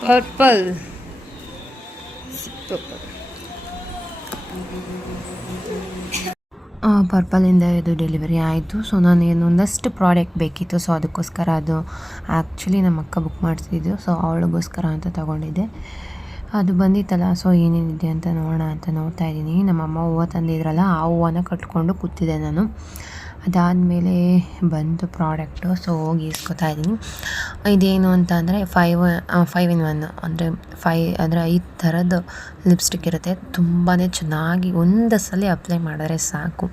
ಪರ್ಪಲ್ ಪರ್ಪಲಿಂದ ಇದು ಡೆಲಿವರಿ ಆಯಿತು. ಸೊ ನಾನು ಒಂದಷ್ಟು ಪ್ರಾಡಕ್ಟ್ ಬೇಕಿತ್ತು. ಸೊ ಅದಕ್ಕೋಸ್ಕರ ಅದು ಆ್ಯಕ್ಚುಲಿ ನಮ್ಮ ಅಕ್ಕ ಬುಕ್ ಮಾಡಿಸಿದ್ದು. ಸೊ ಅವಳಿಗೋಸ್ಕರ ಅಂತ ತೊಗೊಂಡಿದ್ದೆ. ಅದು ಬಂದಿತ್ತಲ್ಲ. ಸೊ ಏನೇನಿದೆ ಅಂತ ನೋಡೋಣ ಅಂತ ನೋಡ್ತಾ ಇದ್ದೀನಿ. ನಮ್ಮಮ್ಮ ಹೂವು ತಂದಿದ್ರಲ್ಲ, ಆ ಹೂವನ್ನ ಕಟ್ಕೊಂಡು ಕೂತಿದ್ದೆ ನಾನು. ಅದಾದಮೇಲೆ ಬಂತು ಪ್ರಾಡಕ್ಟು. ಸೊ ಹೋಗಿ ಇಸ್ಕೊತಾ ಇದ್ದೀನಿ. ಇದೇನು ಅಂತ ಅಂದರೆ 5 in 1 ಅಂದರೆ 5 ಥರದ್ದು ಲಿಪ್ಸ್ಟಿಕ್ ಇರುತ್ತೆ. ತುಂಬಾ ಚೆನ್ನಾಗಿ ಒಂದು ಸಲ ಅಪ್ಲೈ ಮಾಡಿದ್ರೆ ಸಾಕು,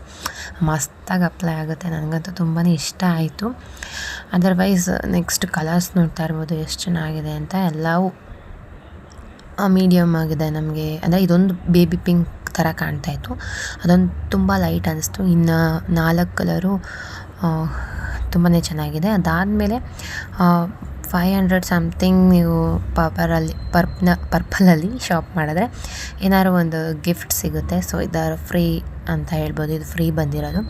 ಮಸ್ತಾಗಿ ಅಪ್ಲೈ ಆಗುತ್ತೆ. ನನಗಂತೂ ತುಂಬಾ ಇಷ್ಟ ಆಯಿತು. ಅದರ್ವೈಸ್ ನೆಕ್ಸ್ಟ್ ಕಲರ್ಸ್ ನೋಡ್ತಾ ಇರ್ಬೋದು ಎಷ್ಟು ಚೆನ್ನಾಗಿದೆ ಅಂತ. ಎಲ್ಲವೂ ಮೀಡಿಯಮ್ ಆಗಿದೆ ನಮಗೆ. ಅಂದರೆ ಇದೊಂದು ಬೇಬಿ ಪಿಂಕ್ ಥರ ಕಾಣ್ತಾಯಿತ್ತು, ಅದೊಂದು ತುಂಬ ಲೈಟ್ ಅನ್ನಿಸ್ತು. ಇನ್ನು 4 ಕಲರು ತುಂಬಾ ಚೆನ್ನಾಗಿದೆ. ಅದಾದಮೇಲೆ 500 ಸಮಥಿಂಗ್ ನೀವು ಪರ್ಪಲಲ್ಲಿ ಶಾಪ್ ಮಾಡಿದ್ರೆ ಏನಾದ್ರು ಒಂದು ಗಿಫ್ಟ್ ಸಿಗುತ್ತೆ. ಸೊ ಇದರ ಫ್ರೀ ಅಂತ ಹೇಳ್ಬೋದು. ಇದು ಫ್ರೀ ಬಂದಿರೋದು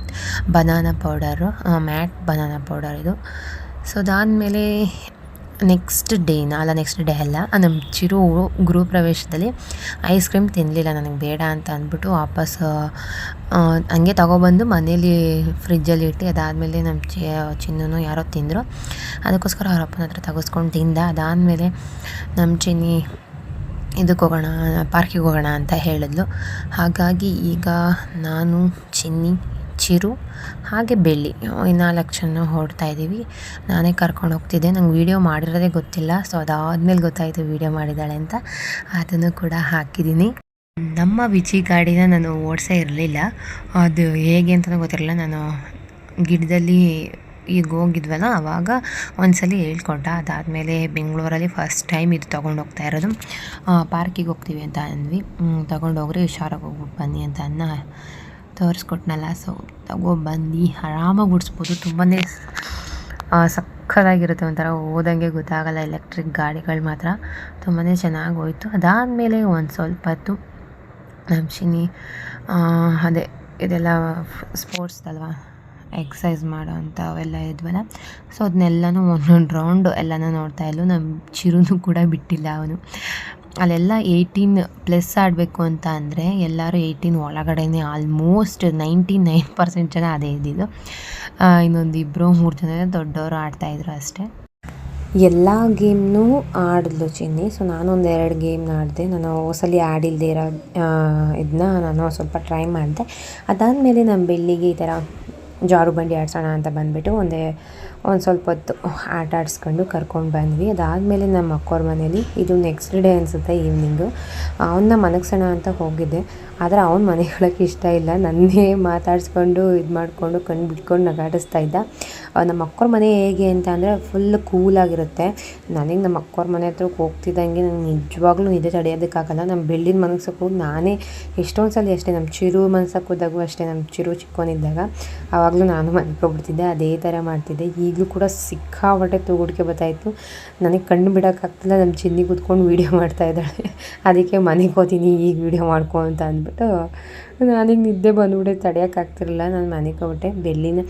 banana powder, mat banana powder ಇದು. ಸೊ ಅದಾದಮೇಲೆ ನೆಕ್ಸ್ಟ್ ಡೇ ಅಲ್ಲ, ನಮ್ಮ ಚಿರು ಗೃಹ ಪ್ರವೇಶದಲ್ಲಿ ಐಸ್ ಕ್ರೀಮ್ ತಿನ್ನಲಿಲ್ಲ. ನನಗೆ ಬೇಡ ಅಂತ ಅಂದ್ಬಿಟ್ಟು ವಾಪಸ್ ಹಂಗೆ ತೊಗೊಬಂದು ಮನೇಲಿ ಫ್ರಿಜ್ಜಲ್ಲಿ ಇಟ್ಟು, ಅದಾದಮೇಲೆ ನಮ್ಮ ಚಿನ್ನೂ ಯಾರೋ ತಿಂದರು. ಅದಕ್ಕೋಸ್ಕರ ಅವ್ರ ಅಪ್ಪನ ಹತ್ರ ತೆಗೆಸ್ಕೊಂಡು ತಿಂದ. ಅದಾದಮೇಲೆ ನಮ್ಮ ಚಿನ್ನಿ ಇದಕ್ಕೆ ಹೋಗೋಣ, ಪಾರ್ಕಿಗೆ ಹೋಗೋಣ ಅಂತ ಹೇಳಿದ್ಲು. ಹಾಗಾಗಿ ಈಗ ನಾನು, ಚಿನ್ನಿ, ಚಿರು ಹಾಗೆ ಬೆಳ್ಳಿ 4 ಜನ ಹೊರಡ್ತಾ ಇದ್ದೀವಿ. ನಾನೇ ಕರ್ಕೊಂಡು ಹೋಗ್ತಿದ್ದೆ. ನಂಗೆ ವೀಡಿಯೋ ಮಾಡಿರೋದೇ ಗೊತ್ತಿಲ್ಲ. ಸೊ ಅದಾದಮೇಲೆ ಗೊತ್ತಾಯಿತು ವೀಡಿಯೋ ಮಾಡಿದ್ದಾಳೆ ಅಂತ. ಅದನ್ನು ಕೂಡ ಹಾಕಿದ್ದೀನಿ. ನಮ್ಮ ವಿಚಿ ಗಾಡಿನ ನಾನು ಓಡಿಸೇ ಇರಲಿಲ್ಲ. ಅದು ಹೇಗೆ ಅಂತಲೂ ಗೊತ್ತಿರಲಿಲ್ಲ. ನಾನು ಗಿಡದಲ್ಲಿ ಈಗ ಹೋಗಿದ್ವಲ್ಲ, ಆವಾಗ ಒಂದ್ಸಲ ಹೇಳ್ಕೊಟ್ಟ. ಅದಾದಮೇಲೆ ಬೆಂಗಳೂರಲ್ಲಿ ಫಸ್ಟ್ ಟೈಮ್ ಇದು ತೊಗೊಂಡು ಹೋಗ್ತಾ ಇರೋದು. ಪಾರ್ಕಿಗೆ ಹೋಗ್ತೀವಿ ಅಂತ ಅಂದ್ವಿ. ತೊಗೊಂಡೋಗ್ರಿ, ಹುಷಾರಾಗಿ ಹೋಗ್ಬಿಟ್ಟು ಬನ್ನಿ ಅಂತ ತೋರಿಸ್ಕೊಟ್ನಲ್ಲ. ಸೊ ತಗೊಬಂದು ಆರಾಮಾಗಿ ಓಡಿಸ್ಬೋದು. ತುಂಬಾ ಸಕ್ಕತ್ತಾಗಿರುತ್ತೆ, ಒಂಥರ ಓದಂಗೆ ಗೊತ್ತಾಗಲ್ಲ. ಎಲೆಕ್ಟ್ರಿಕ್ ಗಾಡಿಗಳು ಮಾತ್ರ ತುಂಬಾ ಚೆನ್ನಾಗಿ ಹೋಯ್ತು. ಅದಾದಮೇಲೆ ಒಂದು ಸ್ವಲ್ಪ ಹೊತ್ತು ನಮ್ಮ ಚಿನ್ನಿ ಅದೇ ಇದೆಲ್ಲ ಸ್ಪೋರ್ಟ್ಸ್ದಲ್ವ, ಎಕ್ಸಸೈಸ್ ಮಾಡೋ ಅಂಥ ಅವೆಲ್ಲ ಇದ್ವಲ್ಲ. ಸೊ ಅದನ್ನೆಲ್ಲನೂ ಒಂದೊಂದು ರೌಂಡು ಎಲ್ಲನೂ ನೋಡ್ತಾಯಿದ್ಲು. ನಮ್ಮ ಚಿರುನೂ ಕೂಡ ಬಿಟ್ಟಿಲ್ಲ ಅವನು. ಅಲ್ಲೆಲ್ಲ 18+ ಆಡಬೇಕು ಅಂತ ಅಂದರೆ ಎಲ್ಲರೂ 18 ಒಳಗಡೆನೇ ಆಲ್ಮೋಸ್ಟ್ 99% ಜನ ಅದೇ ಇದ್ದಿದ್ದು. ಇನ್ನೊಂದು 2-3 ಜನ ದೊಡ್ಡವರು ಆಡ್ತಾಯಿದ್ರು ಅಷ್ಟೇ. ಎಲ್ಲ ಗೇಮ್ನೂ ಆಡಿದ್ಲು ಚಿನ್ನಿ. ಸೊ ನಾನೊಂದು 2 ಗೇಮ್ನ ಆಡಿದೆ. ನಾನು ಹೊಸಲಿ ಆಡಿಲ್ಲದೆ ಇರೋ ಇದನ್ನ ನಾನು ಸ್ವಲ್ಪ ಟ್ರೈ ಮಾಡಿದೆ. ಅದಾದಮೇಲೆ ನಮ್ಮ ಬೆಳ್ಳಿಗೆ ಈ ಥರ ಜಾರು ಬಂಡಿ ಆಡ್ಸೋಣ ಅಂತ ಬಂದುಬಿಟ್ಟು ಒಂದು ಸ್ವಲ್ಪ ಹೊತ್ತು ಆಟ ಆಡಿಸ್ಕೊಂಡು ಕರ್ಕೊಂಡು ಬಂದ್ವಿ. ಅದಾದಮೇಲೆ ನಮ್ಮ ಅಕ್ಕೋರ ಮನೇಲಿ ಇದು ನೆಕ್ಸ್ಟ್ ಡೇ ಅನಿಸುತ್ತೆ ಈವ್ನಿಂಗು ಅವನ್ನ ಮಲಗ್ಸೋಣ ಅಂತ ಹೋಗಿದ್ದೆ. ಆದರೆ ಅವ್ನು ಮನೆಗೊಳಕ್ಕೆ ಇಷ್ಟ ಇಲ್ಲ, ನನ್ನೇ ಮಾತಾಡಿಸ್ಕೊಂಡು ಇದು ಮಾಡಿಕೊಂಡು ಕಣ್ಣು ಬಿಟ್ಕೊಂಡು ನಗಾಡಿಸ್ತಾ ಇದ್ದ. ನಮ್ಮ ಅಕ್ಕೋರ ಮನೆ ಹೇಗೆ ಅಂತ ಅಂದರೆ ಫುಲ್ ಕೂಲಾಗಿರುತ್ತೆ. ನನಗೆ ನಮ್ಮ ಅಕ್ಕೋರ ಮನೆ ಹತ್ರಕ್ಕೆ ಹೋಗ್ತಿದ್ದಂಗೆ ನಂಗೆ ನಿಜವಾಗ್ಲೂ ನಿದ್ದೆ ತಡೆಯೋದಕ್ಕಾಗಲ್ಲ. ನಮ್ಮ ಬೆಳ್ಳಿನ ಮನಗ್ಸಕ್ಕೆ ಹೋಗಿ ನಾನೇ ಎಷ್ಟೊಂದು ಸಲ ಅಷ್ಟೇ, ನಮ್ಮ ಚಿರು ಮನ್ಸಕ್ಕೆ ಹೋದಾಗೂ ಅಷ್ಟೇ, ನಮ್ಮ ಚಿರು ಚಿಕ್ಕವನಿದ್ದಾಗ ಆವಾಗಲೂ ನಾನು ಮಲ್ಕೊಬಿಡ್ತಿದ್ದೆ, ಅದೇ ಥರ ಮಾಡ್ತಿದ್ದೆ. ಈಗಲೂ ಕೂಡ ಸಿಕ್ಕಾಪಟ್ಟೆ ತೂಗುಡ್ಕೆ ಬರ್ತಾಯಿತ್ತು. ನನಗೆ ಕಣ್ಣು ಬಿಡೋಕ್ಕಾಗ್ತಿಲ್ಲ. ನಮ್ಮ ಚಿನ್ನಿ ಕೂತ್ಕೊಂಡು ವೀಡಿಯೋ ಮಾಡ್ತಾಯಿದ್ದಾಳೆ, ಅದಕ್ಕೆ ಮನೆಗೆ ಹೋಗ್ತೀನಿ ಈಗ ವೀಡಿಯೋ ಮಾಡ್ಕೊ ಅಂತ ಅಂದ್ಬಿಟ್ಟು ನನಗೆ ನಿದ್ದೆ ಬಂದುಬಿಟ್ಟೆ, ತಡೆಯೋಕ್ಕಾಗ್ತಿರಲಿಲ್ಲ. ನಾನು ಮನೆಗೆ ಹೋಗ್ಬಿಟ್ಟೆ. ಬೆಳ್ಳಿನ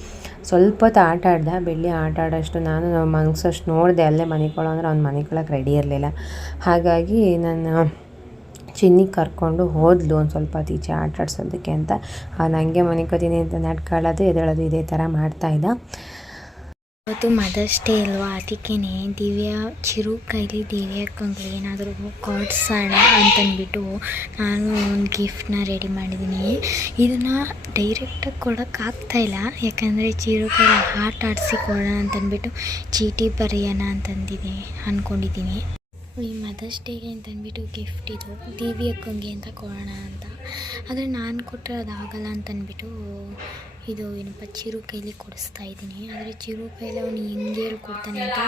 ಸ್ವಲ್ಪ ಹೊತ್ತು ಆಟ ಆಡ್ದೆ. ಬೆಳ್ಳಿ ಆಟ ಆಡೋಷ್ಟು ನಾನು ಮನಗ್ಸೋಷ್ಟು ನೋಡಿದೆ ಅಲ್ಲೇ ಮನೆಗಳು, ಅಂದರೆ ಅವ್ನು ಮನೆಗೊಳಕ್ಕೆ ರೆಡಿ ಇರಲಿಲ್ಲ. ಹಾಗಾಗಿ ನಾನು ಚಿನ್ನಿ ಕರ್ಕೊಂಡು ಹೋದ್ಲು ಒಂದು ಸ್ವಲ್ಪ ಹೊತ್ತು ಈಚೆ ಆಟ ಆಡ್ಸೋದಕ್ಕೆ ಅಂತ. ನನಗೆ ಮನೆಗೋತೀನಿ ಅಂತ ನಡ್ಕೊಳ್ಳೋದು ಎದ್ದೇಳೋದು ಇದೇ ಥರ ಮಾಡ್ತಾಯಿದ್ದ. ಇವತ್ತು ಮದರ್ಸ್ ಡೇ ಅಲ್ವಾ, ಅದಕ್ಕೇ ದಿವ್ಯಾ ಚಿರು ಕೈಲಿ ದಿವ್ಯಾಕ್ಕಂಗೆ ಏನಾದರೂ ಕೊಡ್ಸೋಣ ಅಂತಂದ್ಬಿಟ್ಟು ನಾನು ಒಂದು ಗಿಫ್ಟನ್ನ ರೆಡಿ ಮಾಡಿದ್ದೀನಿ. ಇದನ್ನು ಡೈರೆಕ್ಟಾಗಿ ಕೊಡೋಕ್ಕಾಗ್ತಾಯಿಲ್ಲ, ಯಾಕಂದರೆ ಚಿರು ಕೈ ಆಟ ಆಡಿಸಿ ಕೊಡೋಣ ಅಂತಂದ್ಬಿಟ್ಟು ಚೀಟಿ ಬರೆಯೋಣ ಅಂದ್ಕೊಂಡಿದ್ದೀನಿ. ಈ ಮದರ್ಸ್ ಡೇಗೆ ಅಂತಂದ್ಬಿಟ್ಟು ಗಿಫ್ಟ್ ಇದು ದಿವ್ಯಕ್ಕಂಗೆ ಅಂತ ಕೊಡೋಣ ಅಂತ. ಆದರೆ ನಾನು ಕೊಟ್ಟರೆ ಅದಾಗಲ್ಲ ಅಂತಂದ್ಬಿಟ್ಟು ಇದು ಏನಪ್ಪ ಚಿರು ಕೈಲಿ ಕೊಡಿಸ್ತಾ ಇದ್ದೀನಿ. ಆದರೆ ಚಿರು ಕೈಲಿ ಅವನು ಹೆಂಗೆ ಹೇಳ್ಕೊಡ್ತಾನೆ ಅಂತ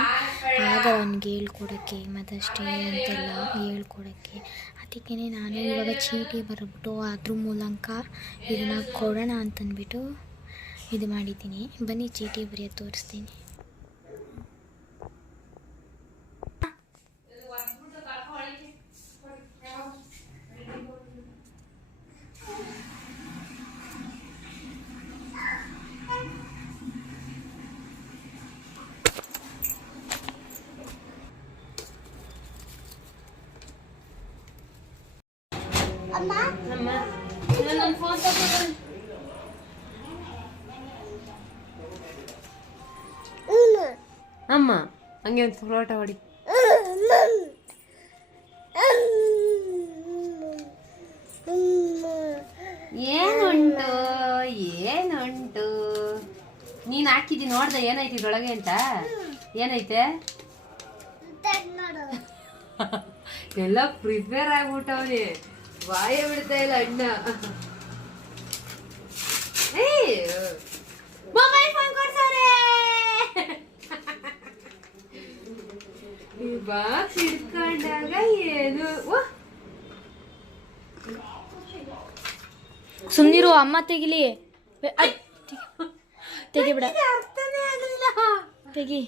ಆಗಲ್ಲ ಅವ್ನಿಗೆ ಹೇಳ್ಕೊಡೋಕ್ಕೆ, ಮದರ್ಸ್ ಡೇ ಅಂತೆಲ್ಲ ಹೇಳ್ಕೊಡೋಕ್ಕೆ. ಅದಕ್ಕೇ ನಾನು ಇವಾಗ ಚೀಟಿ ಬರೆದ್ಬಿಟ್ಟು ಅದ್ರ ಮೂಲಕ ಇದನ್ನು ಕೊಡೋಣ ಅಂತಂದ್ಬಿಟ್ಟು ಇದು ಮಾಡಿದ್ದೀನಿ. ಬನ್ನಿ ಚೀಟಿ ಬರೆಯೋದು ತೋರಿಸ್ತೀನಿ. ಅಮ್ಮ ಹಂಗೆ ಒಂದು ಫ್ಲೋಟ ಹೊಡಿ. ಏನುಂಟು ನೀನು ಹಾಕಿದ್ದಿ ನೋಡ್ದೆ ಏನೈತಿ ಇದ್ರೊಳಗೆ ಅಂತ? ಏನೈತೆ ಎಲ್ಲ ಪ್ರಿಪೇರ್ ಆಗ್ಬಿಟ್ಟವ್ರಿ, ಬಾಯ ಬಿಡ್ತಾ ಇಲ್ಲ ಅಣ್ಣ. ಮೊಬೈಲ್ ಫೋನ್ ಕೊಡ್ಸವ್ರೆ, ಈ ಬಾಕ್ಸ್ ಇಟ್ಕೊಂಡಾಗ ಏನು ಸುಮ್ಮನಿರು, ಅಮ್ಮ ತೆಗಿಲಿ, ತೆಗಿಬಿಡ, ಅರ್ಥನೇ ಆಗಲಿಲ್ಲ. ತೆಗಿ.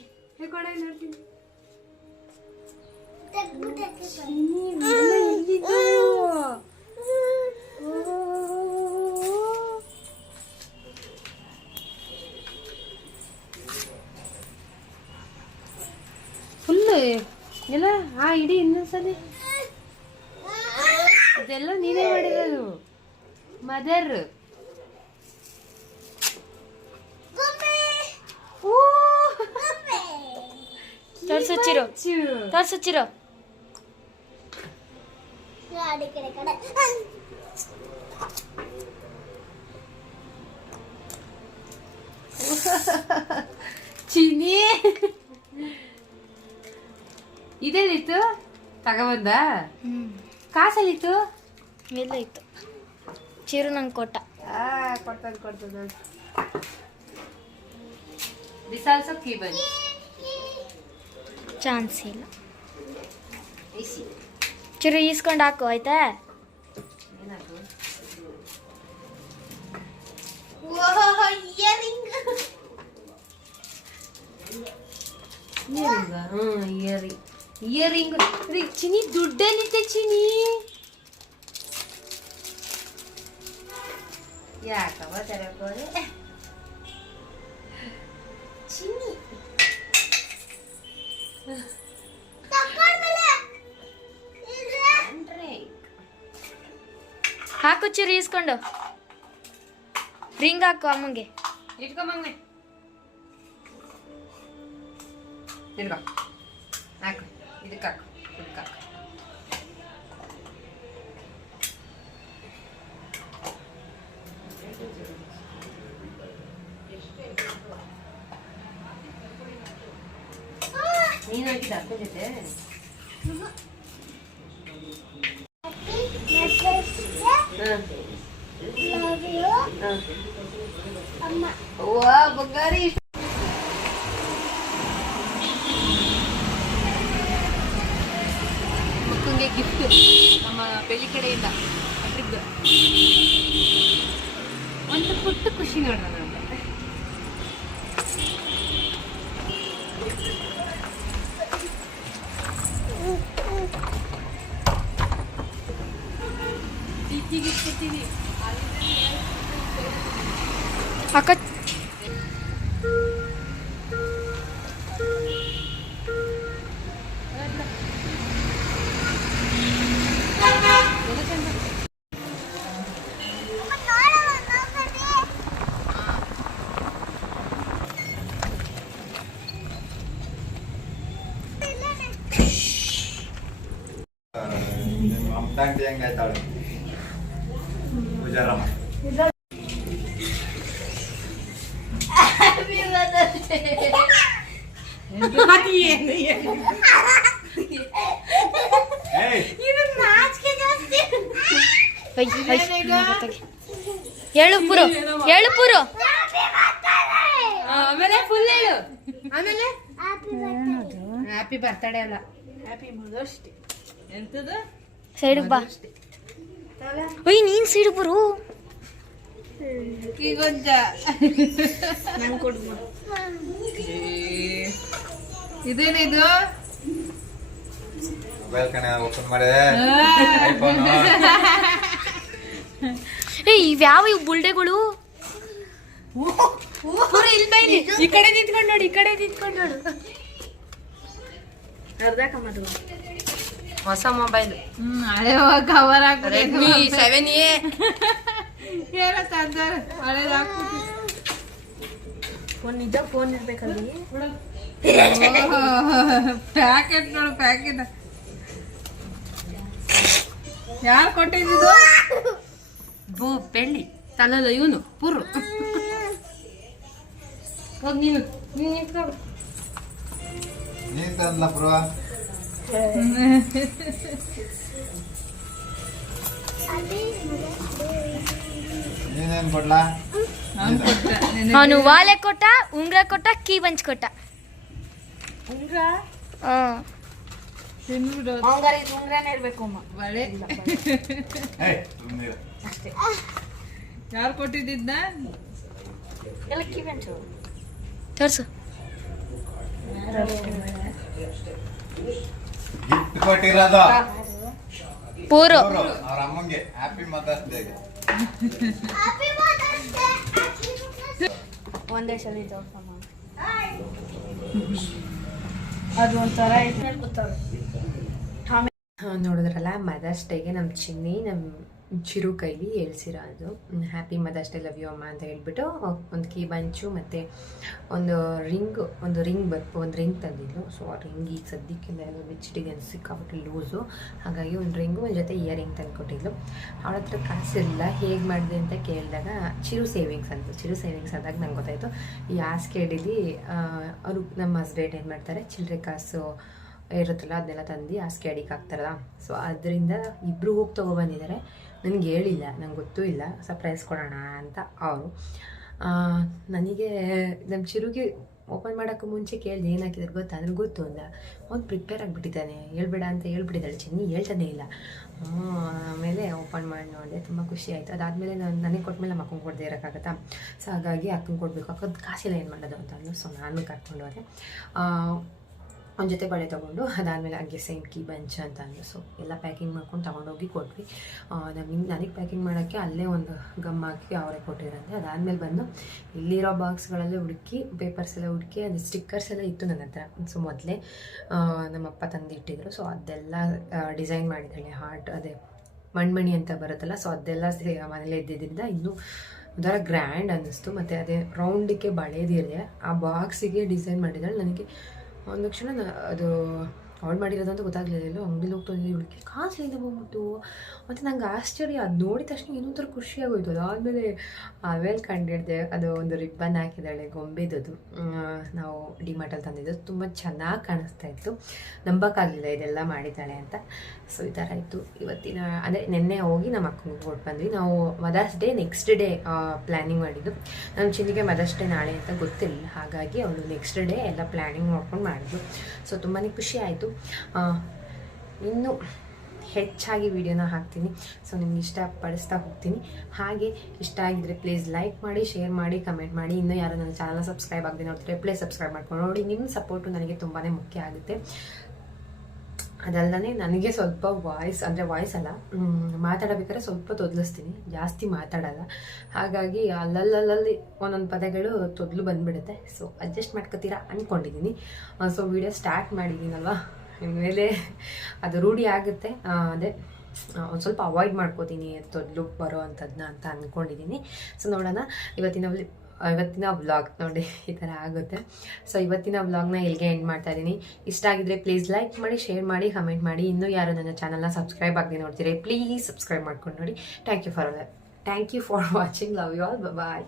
ಫುಲ್ಲು ಎಲ್ಲ ಇಡೀ ಇನ್ನೊಂದ್ಸಲಿ ಇದೆಲ್ಲ ನೀನೇ ಮಾಡಿರೋದು ಮದರ್. ತೋರ್ಸಚ್ಚಿರೋ ಚಿನಿ ಇದೇನಿತ್ತು ತಗೊಬಂದ? ಕಾಸಲ್ಲಿತ್ತು? ಎಲ್ಲ ಇತ್ತು. ಚಿರು ನಂಗೆ ಕೊಟ್ಟ. ಕೊಡ್ತದ ಬಿಸಾಲ್ಸೋ ಕೀ ಬನ್ನಿ. ಚಾನ್ಸ್ ಇಲ್ಲ. ಚಿರು ಈಸ್ಕೊಂಡು ಹಾಕು ಆಯ್ತಾ? ಇಯರಿಂಗ್ ಚಿನಿ ದುಡ್ಡೇನಿದೆ ಚಿನಿ? ಯಾಕವ ತರಕೋರೆ ಚಿನಿ? ಹಾಕು ಚಿರು ಇಸ್ಕೊಂಡು ರಿಂಗ್ ಹಾಕು ಅಮ್ಮಂಗೆ. ಇಟ್ಕೊಂಬಂಗ್ನೆ ತಿರ್ಗ ಹಾಕು, ಇದಕ್ಕೆ ಹಾಕು, ಇದಕ್ಕೆ ಹಾಕು. ನೀನು ಹೋಗಿದ್ದ ಅಕ್ಕ ಜೊತೆ? ಬಗ್ಗಾರಿ ಮಕ್ಕಳಿಗೆ ಗಿಫ್ಟ್ ನಮ್ಮ ಬೆಳ್ಳಿ ಕಡೆಯಿಂದ ಟ್ರಿಪ್. ಒಂದು ಪುಟ್ಟ ಖುಷಿ ನೋಡ್ರ ನಮ್ಗೆ. ಅಕ್ಕ ಮಮತಾಂಟಿ ಹೆಂಗಾಯ್ತಾಳು ಪೂಜಾರಮ್ಮ? ಹೇಳು ಪುರು, ಹೇಳು ಪುರು. ಆಮೇಲೆ ಫುಲ್ ಹೇಳು. ಆಮೇಲೆ ಹ್ಯಾಪಿ ಬರ್ತಡೇ ಅಲ್ಲ, ಹ್ಯಾಪಿ ಮದರ್ಸ್ ಡೇ. ಎಂತದ ಸೈಡ್ ಬಾ. ಒಯ್ ನೀನ್ ಸೈಡ್ ಬರು. ಈಗೊಂದ ನಂಗೆ ಕೊಡ್ಬೋದು. ಇದೇನಿದು? ಮೊಬೈಲ್ ಕಣೆ ಓಪನ್ ಮಾಡಿದೆ. ಐಫೋನ್. ಏ ಇವ್ಯಾವ ಇವು ಬುಲ್ಡೆಗಳು? ಈ ಕಡೆ ನಿಂತ್ಕೊಂಡು ನೋಡಿ, ಈ ಕಡೆ ನಿಂತ್ಕೊಂಡು ನೋಡು. ಹೊಸ ಮೊಬೈಲ್, ಹಳೆ ಕವರ್ ರೆಡ್ಮಿ 7A. ನಿಜ ಫೋನ್ ಇರ್ಬೇಕಲ್ಲಿ. ಪ್ಯಾಕೆಟ್ ನೋಡು, ಪ್ಯಾಕೆಟ್ ಯಾರು ಕೊಟ್ಟಿದ್ದು? ಬೆಳ್ಳಿ ತಲಲ್ಲ ಇವನು ಪುರು. ಹೋಗ್ ನೀನು ನಿಂತ್ಕೊಂಡು. ನೀನ್ ತಂದ್ಲ ಬ್ರೋ? ನೀನೇನ್ ಕೊಡ್ಲಾ? ಅವನು ವಾಲೆ ಕೊಟ್ಟ, ಉಂಗ್ರ ಕೊಟ್ಟ, ಕೀ ಬಂಚ್ ಕೊಟ್ಟ. ಉಂಗ್ರನೇ ಇರ್ಬೇಕು ಅಮ್ಮ. ಬಳೆ ಯಾರು ಕೊಟ್ಟಿದ್ದ? ತೋರ್ಸು. ಗಿಫ್ಟ್ ಕೊಟ್ಟಿರೋದು ಪೂರು. ಅವ್ರ ಅಮ್ಮಂಗೆ ಹ್ಯಾಪಿ ಮದರ್ಸ್ ಡೇ. ಒಂದೇ ಸಲ ತೋರ್ಸಮ್ಮ. ಅದು ಒಂಥರ ನೋಡಿದ್ರಲ್ಲ, ಮದರ್ಸ್ ಡೇಗೆ ನಮ್ಮ ಚಿನ್ನಿ ನಮ್ಮ ಚಿರು ಕೈಲಿ ಹೇಳ್ಸಿರೋ ಅದು happy mother's day, love you ಅಮ್ಮ ಅಂತ ಹೇಳ್ಬಿಟ್ಟು ಒಂದು ಕೀ ಬಂಚು ಮತ್ತು ಒಂದು ರಿಂಗ್ ತಂದಿದ್ಲು. ಸೊ ಆ ರಿಂಗ್ ಈಗ ಸದ್ಯಕ್ಕಿಂತ ಎಲ್ಲ ಬಿಚ್ಚಿಟ್ಟಿದೆ, ಸಿಕ್ಕಾಬಿಟ್ಟು ಲೂಸು. ಹಾಗಾಗಿ ಒಂದು ರಿಂಗು ಒಂದು ಜೊತೆ ಇಯರಿಂಗ್ ತಂದು ಕೊಟ್ಟಿದ್ಲು. ಅವಳ ಹತ್ರ ಕಾಸಿರಲಿಲ್ಲ, ಹೇಗೆ ಮಾಡಿದೆ ಅಂತ ಕೇಳಿದಾಗ ಚಿರು ಸೇವಿಂಗ್ಸ್ ಅಂದಾಗ ನಂಗೆ ಗೊತ್ತಾಯಿತು. ಈ ಆಸ್ಕೇಡಿಲಿ ಅವರು ನಮ್ಮ ಹಸ್ಬೆಂಡ್ ಏನು ಮಾಡ್ತಾರೆ, ಚಿಲ್ಲರೆ ಕಾಸು ಇರುತ್ತಲ್ಲ ಅದನ್ನೆಲ್ಲ ತಂದು ಆಸ್ಕೆ ಅಡಿಗೆ ಹಾಕ್ತಾರಲ್ಲ. ಸೊ ಅದರಿಂದ ಇಬ್ಬರು ಹೋಗಿ ತೊಗೊಬಂದಿದ್ದಾರೆ. ನನಗೆ ಹೇಳಿಲ್ಲ, ನಂಗೆ ಗೊತ್ತೂ ಇಲ್ಲ. ಸರ್ಪ್ರೈಸ್ ಕೊಡೋಣ ಅಂತ ಅವರು. ನನಗೆ ನಮ್ಮ ಚಿರುಗೆ ಓಪನ್ ಮಾಡೋಕ್ಕೂ ಮುಂಚೆ ಕೇಳಿದೆ ಏನು ಹಾಕಿದ್ರೆ ಗೊತ್ತಾ, ನನಗೆ ಗೊತ್ತು ಅಂದ. ಅವ್ನು ಪ್ರಿಪೇರ್ ಆಗಿಬಿಟ್ಟಿದ್ದಾನೆ, ಹೇಳ್ಬೇಡ ಅಂತ ಹೇಳ್ಬಿಟ್ಟಿದ್ದಾಳೆ ಚಿನ್ನಿ, ಹೇಳ್ತಾನೆ ಇಲ್ಲ. ಆಮೇಲೆ ಓಪನ್ ಮಾಡಿ ನೋಡಿದೆ, ತುಂಬ ಖುಷಿ ಆಯಿತು. ಅದಾದಮೇಲೆ ನನಗೆ ಕೊಟ್ಟಮೇಲೆ ನಮ್ಮ ಅಕ್ಕಂಗೆ ಕೊಡದೆ ಇರೋಕ್ಕಾಗತ್ತಾ. ಸೊ ಹಾಗಾಗಿ ಅಕ್ಕಂಗೆ ಕೊಡಬೇಕು, ಅಕ್ಕದ ಕಾಸಿಲ್ಲ ಏನು ಮಾಡೋದು ಅಂತ ಅಂದು. ಸೊ ನಾನು ಕರ್ಕೊಂಡು ಹೋದೆ. ಒಂದು ಜೊತೆ ಬಳೆ ತೊಗೊಂಡು ಅದಾದಮೇಲೆ ಹಂಗೆ ಸೇಮ್ ಕೀ ಬಂಚ್ ಅಂತ ಅಂದು. ಸೊ ಎಲ್ಲ ಪ್ಯಾಕಿಂಗ್ ಮಾಡ್ಕೊಂಡು ತೊಗೊಂಡೋಗಿ ಕೊಟ್ವಿ. ನನಗೆ ಪ್ಯಾಕಿಂಗ್ ಮಾಡೋಕ್ಕೆ ಅಲ್ಲೇ ಒಂದು ಗಮ್ ಹಾಕಿ ಅವರೇ ಕೊಟ್ಟಿರಂತೆ. ಅದಾದಮೇಲೆ ಬಂದು ಇಲ್ಲಿರೋ ಬಾಕ್ಸ್ಗಳಲ್ಲೇ ಹುಡುಕಿ, ಪೇಪರ್ಸ್ ಎಲ್ಲ ಹುಡುಕಿ, ಅದು ಸ್ಟಿಕ್ಕರ್ಸ್ ಎಲ್ಲ ಇತ್ತು ನನ್ನ ಹತ್ರ. ಸೊ ಮೊದಲೇ ನಮ್ಮಪ್ಪ ತಂದು ಇಟ್ಟಿದ್ರು. ಸೊ ಅದೆಲ್ಲ ಡಿಸೈನ್ ಮಾಡಿದ್ದಾಳೆ, ಹಾರ್ಟ್ ಅದೇ ಮಣ್ಮಣಿ ಅಂತ ಬರುತ್ತಲ್ಲ, ಸೊ ಅದೆಲ್ಲ ಮನೇಲಿ ಇದ್ದಿದ್ದರಿಂದ ಇನ್ನೂ ಒಂಥರ ಗ್ರ್ಯಾಂಡ್ ಅನ್ನಿಸ್ತು. ಮತ್ತು ಅದೇ ರೌಂಡಕ್ಕೆ ಬಳೆದಿದೆ, ಆ ಬಾಕ್ಸಿಗೆ ಡಿಸೈನ್ ಮಾಡಿದ್ದಾಳೆ. ನನಗೆ ಒಂದು ಕ್ಷಣ ಅದು ಅವಳು ಮಾಡಿರೋದು ಅಂತ ಗೊತ್ತಾಗಲಿಲ್ಲ. ಎಲ್ಲೋ ಅಂಗಡಿಲಿ ಹೋಗ್ತಂದು ಇವಳಿಗೆ ಕಾಸಿಂದ ಬಂದ್ಬಿಟ್ಟು, ಮತ್ತು ನಂಗೆ ಆಶ್ಚರ್ಯ, ಅದು ನೋಡಿದ ತಕ್ಷಣ ಏನೋ ಒಂಥರ ಖುಷಿಯಾಗೋಯ್ತು. ಅದಾದಮೇಲೆ ಆಮೇಲೆ ಕಂಡಿಡ್ದೆ, ಅದು ಒಂದು ರಿಬ್ಬನ್ ಹಾಕಿದ್ದಾಳೆ ಗೊಂಬೆದದು, ನಾವು ಡಿಮಾರ್ಟಲ್ಲಿ ತಂದಿದ್ದು. ತುಂಬ ಚೆನ್ನಾಗಿ ಕಾಣಿಸ್ತಾ ಇತ್ತು, ನಂಬೋಕ್ಕಾಗಲಿಲ್ಲ ಇದೆಲ್ಲ ಮಾಡಿದ್ದಾಳೆ ಅಂತ. ಸೊ ಈ ಥರ ಇತ್ತು ಇವತ್ತಿನ, ಅಂದರೆ ನಿನ್ನೆ ಹೋಗಿ ನಮ್ಮ ಅಕ್ಕನಿಗೆ ಕೊಟ್ಟು ಬಂದ್ವಿ. ನಾವು mother's day next day planning ಮಾಡಿದ್ದು. ನಮ್ಮ ಚಿನ್ನಿಗೆ ಮದರ್ಸ್ ಡೇ ನಾಳೆ ಅಂತ ಗೊತ್ತಿರಲಿಲ್ಲ, ಹಾಗಾಗಿ ಅವಳು ನೆಕ್ಸ್ಟ್ ಡೇ ಎಲ್ಲ ಪ್ಲ್ಯಾನಿಂಗ್ ಮಾಡ್ಕೊಂಡು ಮಾಡಿದ್ಲು. ಸೊ ತುಂಬಾ ಖುಷಿ ಆಯಿತು. ಇನ್ನೂ ಹೆಚ್ಚಾಗಿ ವಿಡಿಯೋನ ಹಾಕ್ತೀನಿ, ಸೊ ನಿಮ್ಗೆ ಇಷ್ಟಪಡಿಸ್ತಾ ಹೋಗ್ತೀನಿ. ಹಾಗೆ ಇಷ್ಟ ಆಗಿದ್ರೆ ಪ್ಲೀಸ್ ಲೈಕ್ ಮಾಡಿ, ಶೇರ್ ಮಾಡಿ, ಕಮೆಂಟ್ ಮಾಡಿ. ಇನ್ನೂ ಯಾರು ನನ್ನ ಚಾನಲ್ ಸಬ್ಸ್ಕ್ರೈಬ್ ಆಗದೆ ನೋಡ್ತಾರೆ ಪ್ಲೀಸ್ ಸಬ್ಸ್ಕ್ರೈಬ್ ಮಾಡ್ಕೊಂಡು ನೋಡಿ. ನಿಮ್ಮ ಸಪೋರ್ಟು ನನಗೆ ತುಂಬಾ ಮುಖ್ಯ ಆಗುತ್ತೆ. ಅದಲ್ಲದೆ ನನಗೆ ಸ್ವಲ್ಪ ವಾಯ್ಸ್ ಅಲ್ಲ, ಮಾತಾಡಬೇಕಾದ್ರೆ ಸ್ವಲ್ಪ ತೊದಲಿಸ್ತೀನಿ, ಜಾಸ್ತಿ ಮಾತಾಡಲ್ಲ. ಹಾಗಾಗಿ ಅಲ್ಲಲ್ಲಿ ಒಂದೊಂದು ಪದಗಳು ತೊದಲು ಬಂದುಬಿಡುತ್ತೆ. ಸೊ ಅಡ್ಜಸ್ಟ್ ಮಾಡ್ಕೊತೀರಾ ಅಂದ್ಕೊಂಡಿದ್ದೀನಿ. ಸೊ ವಿಡಿಯೋ ಸ್ಟಾರ್ಟ್ ಮಾಡಿದ್ದೀನಲ್ವ, ಇನ್ಮೇಲೆ ಅದು ರೂಢಿ ಆಗುತ್ತೆ. ಅದೇ ಒಂದು ಸ್ವಲ್ಪ ಅವಾಯ್ಡ್ ಮಾಡ್ಕೋತೀನಿ ತೊದಲು ಬರೋ ಅಂಥದ್ದನ್ನ ಅಂತ ಅಂದ್ಕೊಂಡಿದ್ದೀನಿ. ಸೊ ನೋಡೋಣ ಇವತ್ತಿನ ವ್ಲಾಗ್ ನೋಡಿ ಈ ಥರ ಆಗುತ್ತೆ. ಸೊ ಇವತ್ತಿನ ವ್ಲಾಗ್ನ ಇಲ್ಲಿಗೆ ಎಂಡ್ ಮಾಡ್ತಾ ಇದ್ದೀನಿ. ಇಷ್ಟ ಆಗಿದ್ರೆ ಪ್ಲೀಸ್ ಲೈಕ್ ಮಾಡಿ, ಶೇರ್ ಮಾಡಿ, ಕಮೆಂಟ್ ಮಾಡಿ. ಇನ್ನೂ ಯಾರು ನನ್ನ ಚಾನಲ್ನ ಸಬ್ಸ್ಕ್ರೈಬ್ ಆಗದೆ ನೋಡ್ತೀರಿ ಪ್ಲೀಸ್ ಸಬ್ಸ್ಕ್ರೈಬ್ ಮಾಡ್ಕೊಂಡು ನೋಡಿ. Thank you for watching. Love you all. Bye.